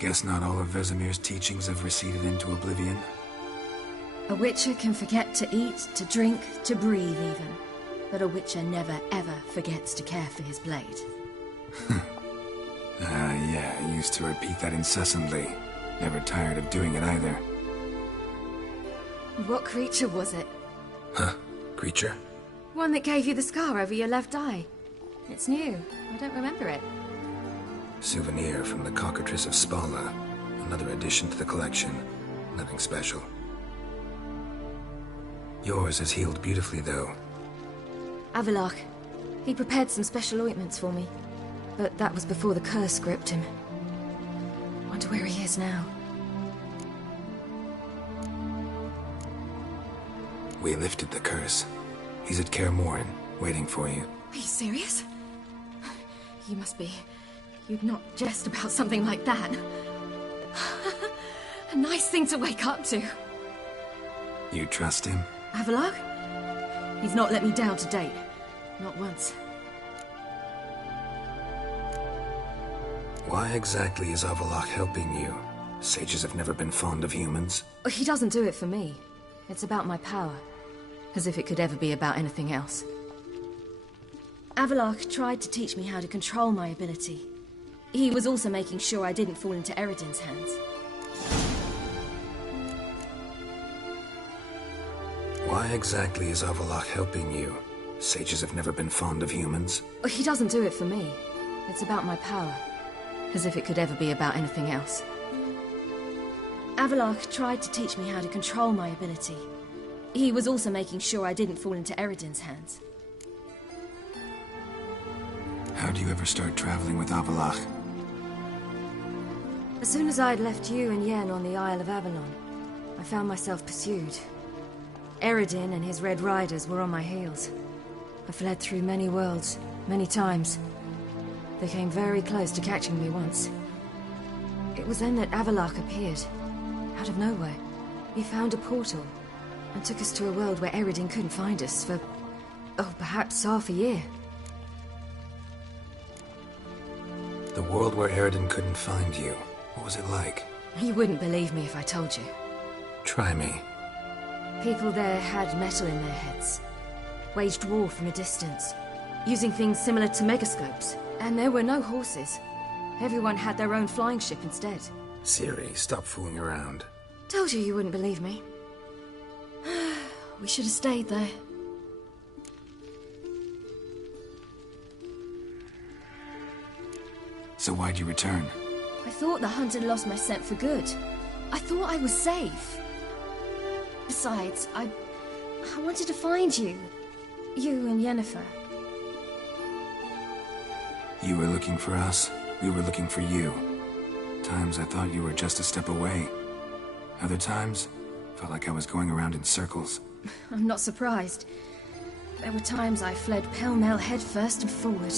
Guess not all of Vesemir's teachings have receded into oblivion. A witcher can forget to eat, to drink, to breathe even. But a witcher never ever forgets to care for his blade. Yeah, I used to repeat that incessantly. Never tired of doing it either. What creature was it? Huh? Creature? One that gave you the scar over your left eye. It's new. I don't remember it. Souvenir from the Cockatrice of Spala. Another addition to the collection. Nothing special. Yours has healed beautifully, though. Avalok. He prepared some special ointments for me. But that was before the curse gripped him. Wonder where he is now. We lifted the curse. He's at Kaer Morhen, waiting for you. Are you serious? You must be. You'd not jest about something like that. A nice thing to wake up to. You trust him? Avallac'h? He's not let me down to date. Not once. Why exactly is Avallac'h helping you? Sages have never been fond of humans. He doesn't do it for me. It's about my power. As if it could ever be about anything else. Avallac'h tried to teach me how to control my ability. He was also making sure I didn't fall into Eredin's hands. Why exactly is Avallac'h helping you? Sages have never been fond of humans. He doesn't do it for me. It's about my power. As if it could ever be about anything else. Avallac'h tried to teach me how to control my ability. He was also making sure I didn't fall into Eredin's hands. How do you ever start traveling with Avallac'h? As soon as I'd left you and Yen on the Isle of Avalon, I found myself pursued. Eredin and his Red Riders were on my heels. I fled through many worlds, many times. They came very close to catching me once. It was then that Avallac'h appeared, out of nowhere. He found a portal, and took us to a world where Eredin couldn't find us for, perhaps half a year. The world where Eredin couldn't find you. What was it like? You wouldn't believe me if I told you. Try me. People there had metal in their heads. Waged war from a distance, using things similar to megascopes. And there were no horses. Everyone had their own flying ship instead. Ciri, stop fooling around. Told you you wouldn't believe me. We should have stayed there. So why'd you return? I thought the hunt had lost my scent for good. I thought I was safe. Besides, I wanted to find you. You and Yennefer. You were looking for us. We were looking for you. Times I thought you were just a step away. Other times, felt like I was going around in circles. I'm not surprised. There were times I fled pell-mell headfirst and forward.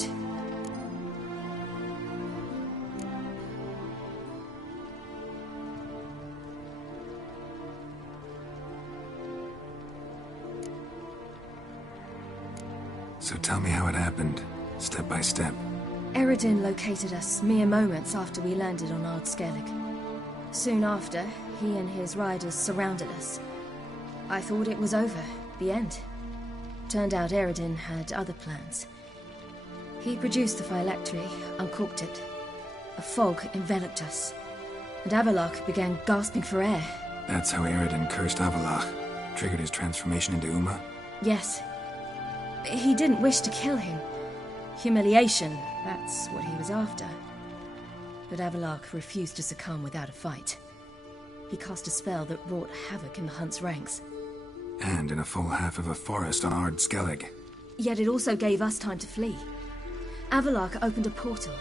So tell me how it happened, step by step. Eredin located us mere moments after we landed on Ard Skellig. Soon after, he and his riders surrounded us. I thought it was over, the end. Turned out Eredin had other plans. He produced the phylactery, uncorked it. A fog enveloped us, and Avallac'h began gasping for air. That's how Eredin cursed Avallac'h, triggered his transformation into Uma? Yes. He didn't wish to kill him. Humiliation, that's what he was after. But Avallac'h refused to succumb without a fight. He cast a spell that wrought havoc in the hunt's ranks. And in a full half of a forest on Ard Skellig. Yet it also gave us time to flee. Avallac'h opened a portal.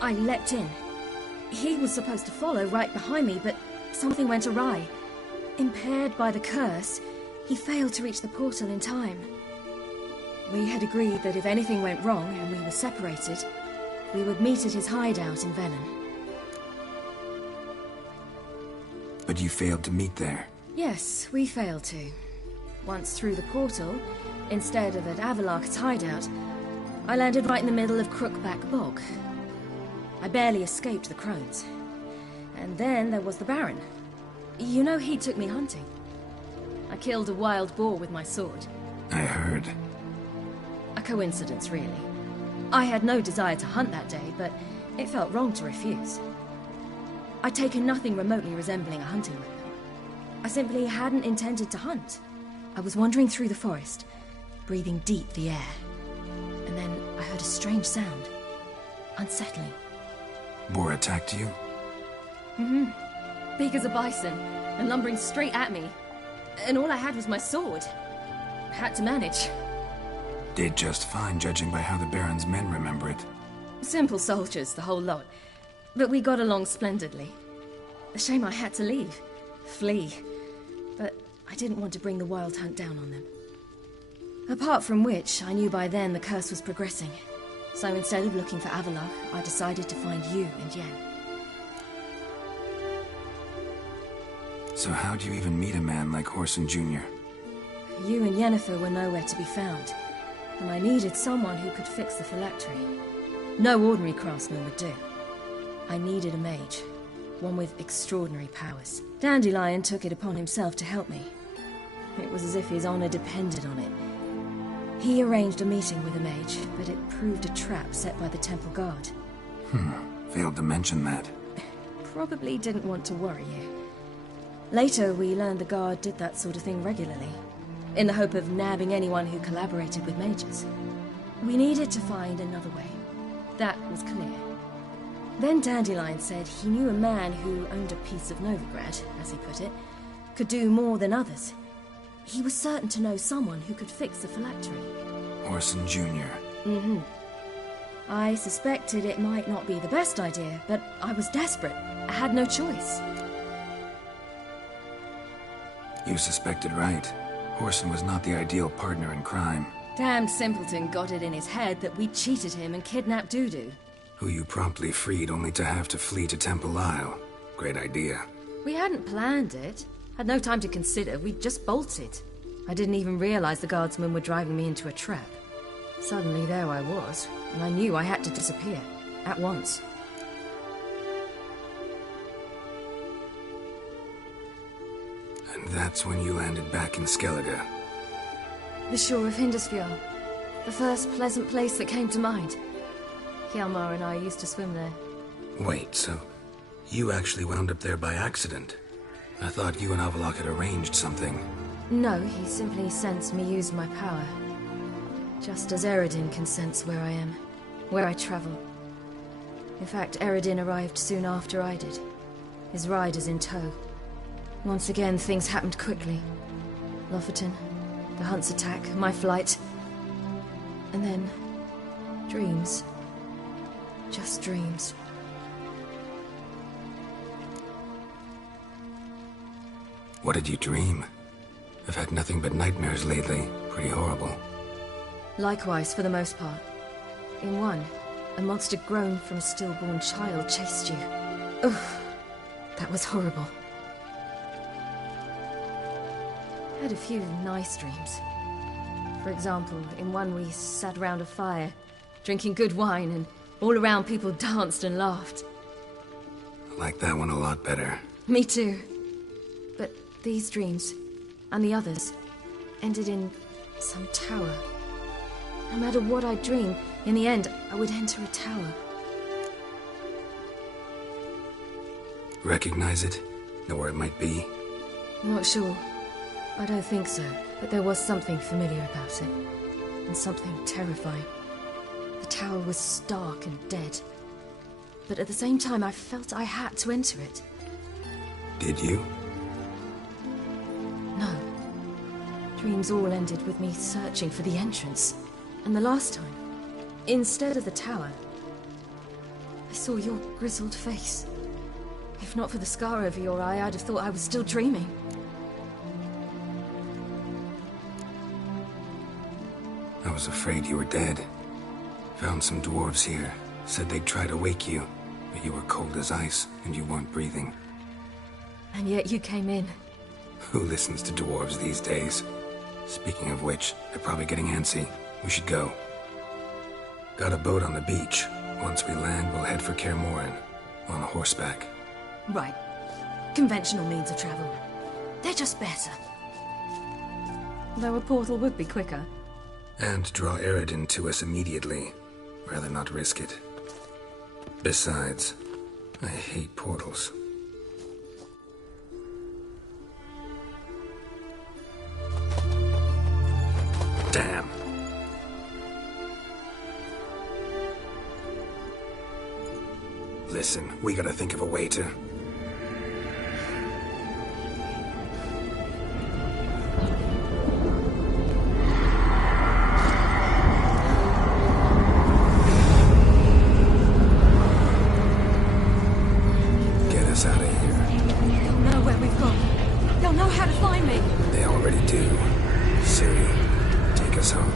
I leapt in. He was supposed to follow right behind me, but something went awry. Impaired by the curse, he failed to reach the portal in time. We had agreed that if anything went wrong and we were separated, we would meet at his hideout in Velen. But you failed to meet there. Yes, we failed to. Once through the portal, instead of at Avallac'h's hideout, I landed right in the middle of Crookback Bog. I barely escaped the crones. And then there was the Baron. You know, he took me hunting. I killed a wild boar with my sword. I heard. A coincidence, really. I had no desire to hunt that day, but it felt wrong to refuse. I'd taken nothing remotely resembling a hunting weapon. I simply hadn't intended to hunt. I was wandering through the forest, breathing deep the air. And then I heard a strange sound. Unsettling. Boar attacked you? Mm-hmm. Big as a bison, and lumbering straight at me. And all I had was my sword. Had to manage. Did just fine, judging by how the Baron's men remember it. Simple soldiers, the whole lot. But we got along splendidly. A shame I had to leave. Flee. But I didn't want to bring the Wild Hunt down on them. Apart from which, I knew by then the curse was progressing. So instead of looking for Avallac'h, I decided to find you and Yen. So how'd you even meet a man like Whoreson Jr.? You and Yennefer were nowhere to be found, and I needed someone who could fix the phylactery. No ordinary craftsman would do. I needed a mage, one with extraordinary powers. Dandelion took it upon himself to help me. It was as if his honor depended on it. He arranged a meeting with a mage, but it proved a trap set by the temple guard. Failed to mention that. Probably didn't want to worry you. Later, we learned the guard did that sort of thing regularly, in the hope of nabbing anyone who collaborated with mages. We needed to find another way. That was clear. Then Dandelion said he knew a man who owned a piece of Novigrad, as he put it, could do more than others. He was certain to know someone who could fix the phylactery. Whoreson Jr. Mm-hmm. I suspected it might not be the best idea, but I was desperate. I had no choice. You suspected right. Whoreson was not the ideal partner in crime. Damned simpleton got it in his head that we cheated him and kidnapped Dudu. Who you promptly freed only to have to flee to Temple Isle. Great idea. We hadn't planned it. Had no time to consider, we just bolted. I didn't even realize the guardsmen were driving me into a trap. Suddenly there I was, and I knew I had to disappear. At once. And that's when you landed back in Skellige. The shore of Hindisfjord. The first pleasant place that came to mind. Hjalmar and I used to swim there. Wait, so you actually wound up there by accident? I thought you and Avallac'h had arranged something. No, he simply sensed me use my power. Just as Eredin can sense where I am, where I travel. In fact, Eredin arrived soon after I did. His riders in tow. Once again, things happened quickly. Lofoten, the Hunt's attack, my flight. And then... dreams. Just dreams. What did you dream? I've had nothing but nightmares lately. Pretty horrible. Likewise, for the most part. In one, a monster grown from a stillborn child chased you. Ugh, that was horrible. I had a few nice dreams. For example, in one we sat around a fire, drinking good wine, and all around people danced and laughed. I like that one a lot better. Me too. But these dreams, and the others, ended in some tower. No matter what I dreamed, in the end, I would enter a tower. Recognize it? Know where it might be? Not sure. I don't think so, but there was something familiar about it. And something terrifying. The tower was stark and dead. But at the same time, I felt I had to enter it. Did you? No. Dreams all ended with me searching for the entrance. And the last time, instead of the tower, I saw your grizzled face. If not for the scar over your eye, I'd have thought I was still dreaming. I was afraid you were dead. Found some dwarves here. Said they'd try to wake you, but you were cold as ice and you weren't breathing. And yet you came in. Who listens to dwarves these days? Speaking of which, they're probably getting antsy. We should go. Got a boat on the beach. Once we land, we'll head for Kaer Morhen. On horseback. Right. Conventional means of travel. They're just better. Though a portal would be quicker. And draw Eredin to us immediately. Rather not risk it. Besides, I hate portals. Damn. Listen, we gotta think of a way to... Get us out of here. They'll know where we've gone. They'll know how to find me. They Ciri, take us home.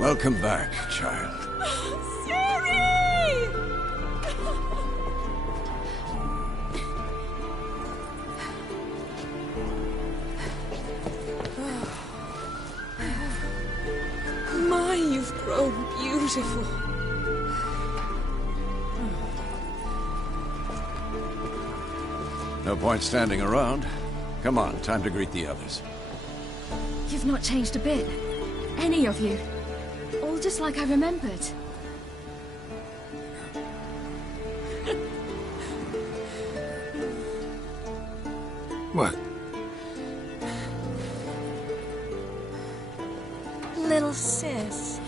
Welcome back, child. My, you've grown beautiful. No point standing around. Come on, time to greet the others. You've not changed a bit. Any of you. All just like I remembered. What? Little sis.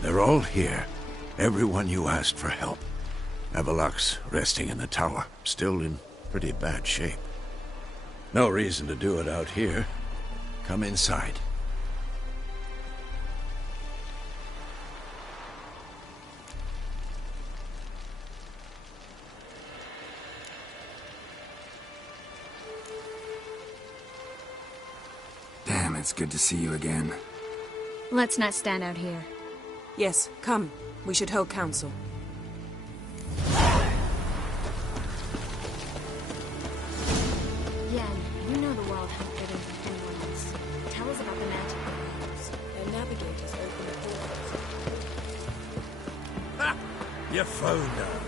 They're all here. Everyone you asked for help. Avalok's resting in the tower, still in pretty bad shape. No reason to do it out here. Come inside. Damn, it's good to see you again. Let's not stand out here. Yes, come. We should hold council. Yen, you know the world hunt better than anyone else. Tell us about the magic worlds. Their navigators open the portals. Ha! You found her.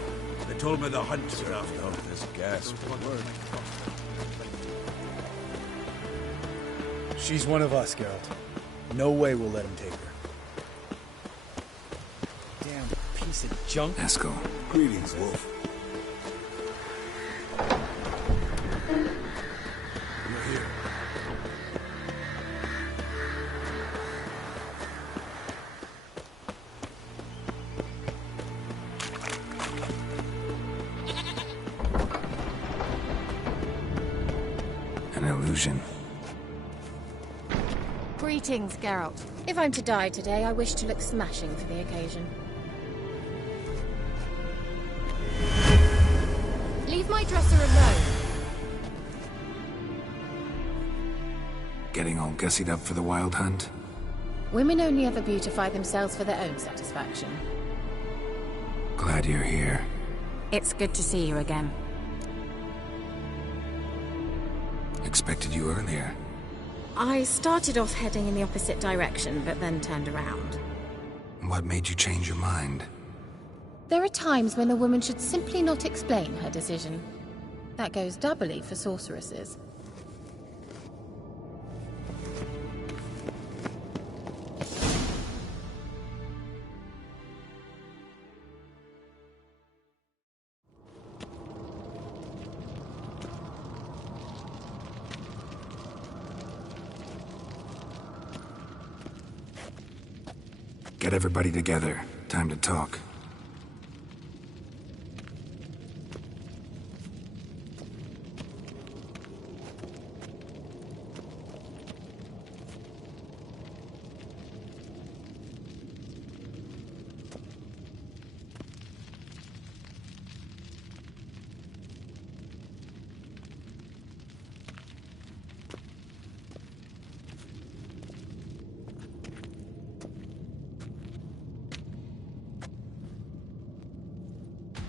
They told me the hunt's were after her. This gasp word. She's one of us, Geralt. No way we'll let him take her. Damn piece of junk. Eskel. Greetings, Wolf. You're here. An illusion. Greetings, Geralt. If I'm to die today, I wish to look smashing for the occasion. Leave my dresser alone. Getting all gussied up for the wild hunt? Women only ever beautify themselves for their own satisfaction. Glad you're here. It's good to see you again. Expected you earlier. I started off heading in the opposite direction, but then turned around. What made you change your mind? There are times when a woman should simply not explain her decision. That goes doubly for sorceresses. Get everybody together. Time to talk.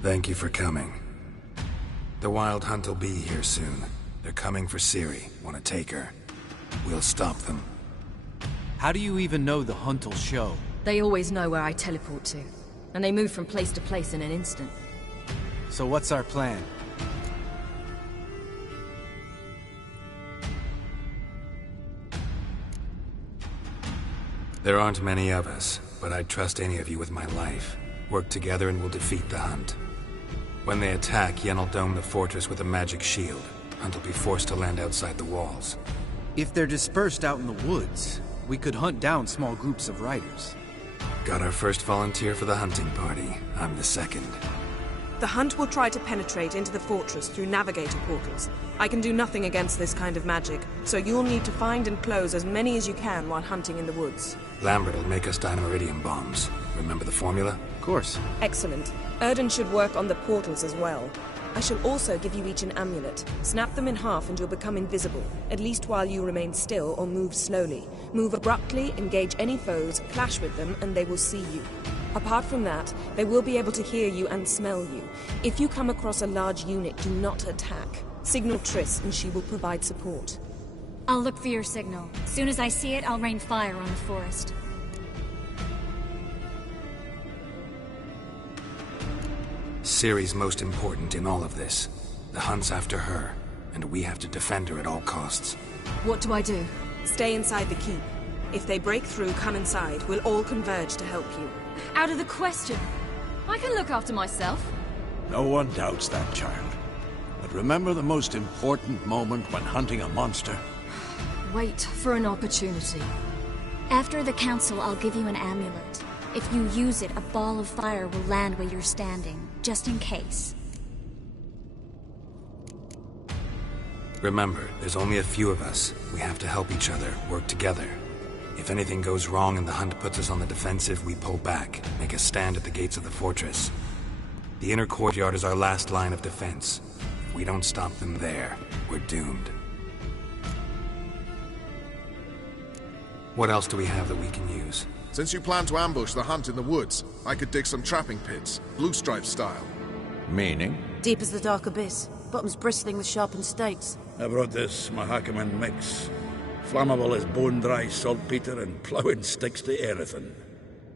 Thank you for coming. The Wild Hunt will be here soon. They're coming for Ciri. Want to take her? We'll stop them. How do you even know the Hunt will show? They always know where I teleport to. And they move from place to place in an instant. So what's our plan? There aren't many of us, but I'd trust any of you with my life. Work together and we'll defeat the Hunt. When they attack, Yen will dome the fortress with a magic shield. Hunt will be forced to land outside the walls. If they're dispersed out in the woods, we could hunt down small groups of riders. Got our first volunteer for the hunting party. I'm the second. The Hunt will try to penetrate into the fortress through navigator portals. I can do nothing against this kind of magic, so you'll need to find and close as many as you can while hunting in the woods. Lambert will make us dynamiridium bombs. Remember the formula? Of course. Excellent. Erden should work on the portals as well. I shall also give you each an amulet. Snap them in half and you'll become invisible, at least while you remain still or move slowly. Move abruptly, engage any foes, clash with them, and they will see you. Apart from that, they will be able to hear you and smell you. If you come across a large unit, do not attack. Signal Triss and she will provide support. I'll look for your signal. Soon as I see it, I'll rain fire on the forest. Ciri's most important in all of this. The Hunt's after her, and we have to defend her at all costs. What do I do? Stay inside the keep. If they break through, come inside. We'll all converge to help you. Out of the question. I can look after myself. No one doubts that, child. But remember the most important moment when hunting a monster? Wait for an opportunity. After the council, I'll give you an amulet. If you use it, a ball of fire will land where you're standing, just in case. Remember, there's only a few of us. We have to help each other, work together. If anything goes wrong and the Hunt puts us on the defensive, we pull back, make a stand at the gates of the fortress. The inner courtyard is our last line of defense. If we don't stop them there, we're doomed. What else do we have that we can use? Since you plan to ambush the Hunt in the woods, I could dig some trapping pits, blue stripe style. Meaning? Deep as the dark abyss, bottoms bristling with sharpened stakes. I brought this Mahakaman mix. Flammable as bone-dry saltpeter and ploughing sticks to everything.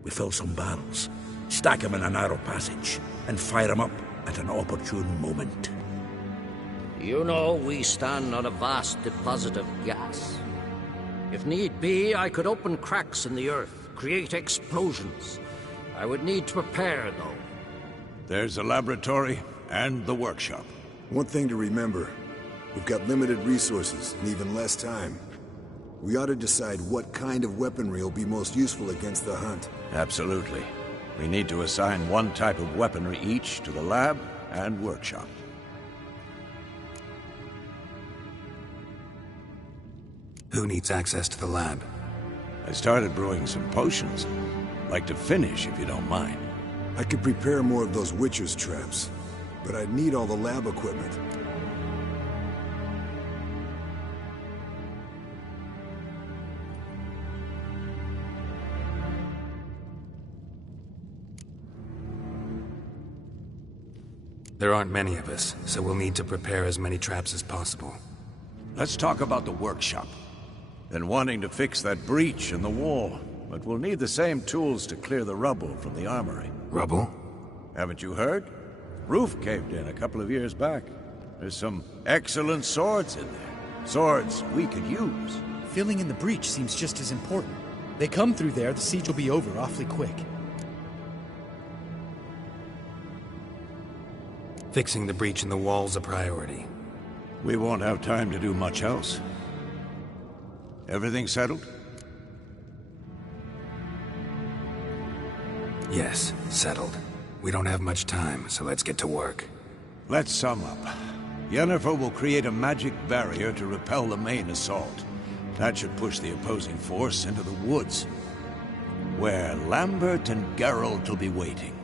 We fill some barrels, stack them in a narrow passage, and fire them up at an opportune moment. You know, we stand on a vast deposit of gas. If need be, I could open cracks in the earth, create explosions. I would need to prepare, though. There's the laboratory and the workshop. One thing to remember, we've got limited resources and even less time. We ought to decide what kind of weaponry will be most useful against the Hunt. Absolutely. We need to assign one type of weaponry each to the lab and workshop. Who needs access to the lab? I started brewing some potions. Like to finish, if you don't mind. I could prepare more of those Witcher's traps, but I'd need all the lab equipment. There aren't many of us, so we'll need to prepare as many traps as possible. Let's talk about the workshop. Been wanting to fix that breach in the wall, but we'll need the same tools to clear the rubble from the armory. Rubble? Haven't you heard? Roof caved in a couple of years back. There's some excellent swords in there. Swords we could use. Filling in the breach seems just as important. They come through there, the siege will be over awfully quick. Fixing the breach in the wall's a priority. We won't have time to do much else. Everything settled? Yes, settled. We don't have much time, so let's get to work. Let's sum up. Yennefer will create a magic barrier to repel the main assault. That should push the opposing force into the woods, where Lambert and Geralt will be waiting.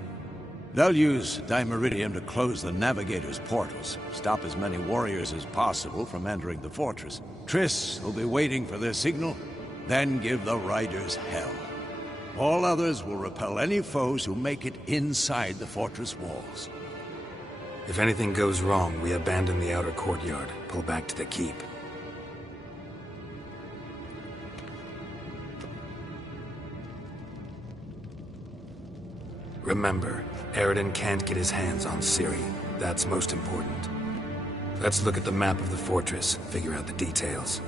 They'll use Dimeridium to close the Navigator's portals, stop as many warriors as possible from entering the fortress. Triss will be waiting for their signal, then give the riders hell. All others will repel any foes who make it inside the fortress walls. If anything goes wrong, we abandon the outer courtyard, pull back to the keep. Remember, Eredin can't get his hands on Ciri. That's most important. Let's look at the map of the fortress, figure out the details.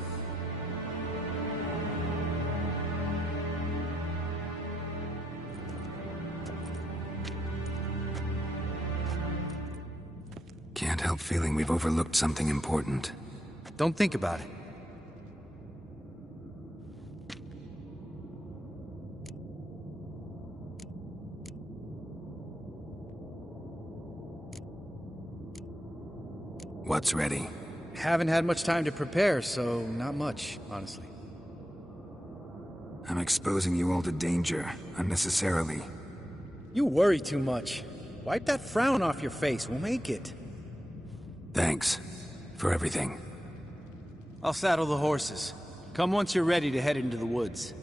Can't help feeling we've overlooked something important. Don't think about it. What's ready? Haven't had much time to prepare, so not much, honestly. I'm exposing you all to danger, unnecessarily. You worry too much. Wipe that frown off your face, we'll make it. Thanks. For everything. I'll saddle the horses. Come once you're ready to head into the woods.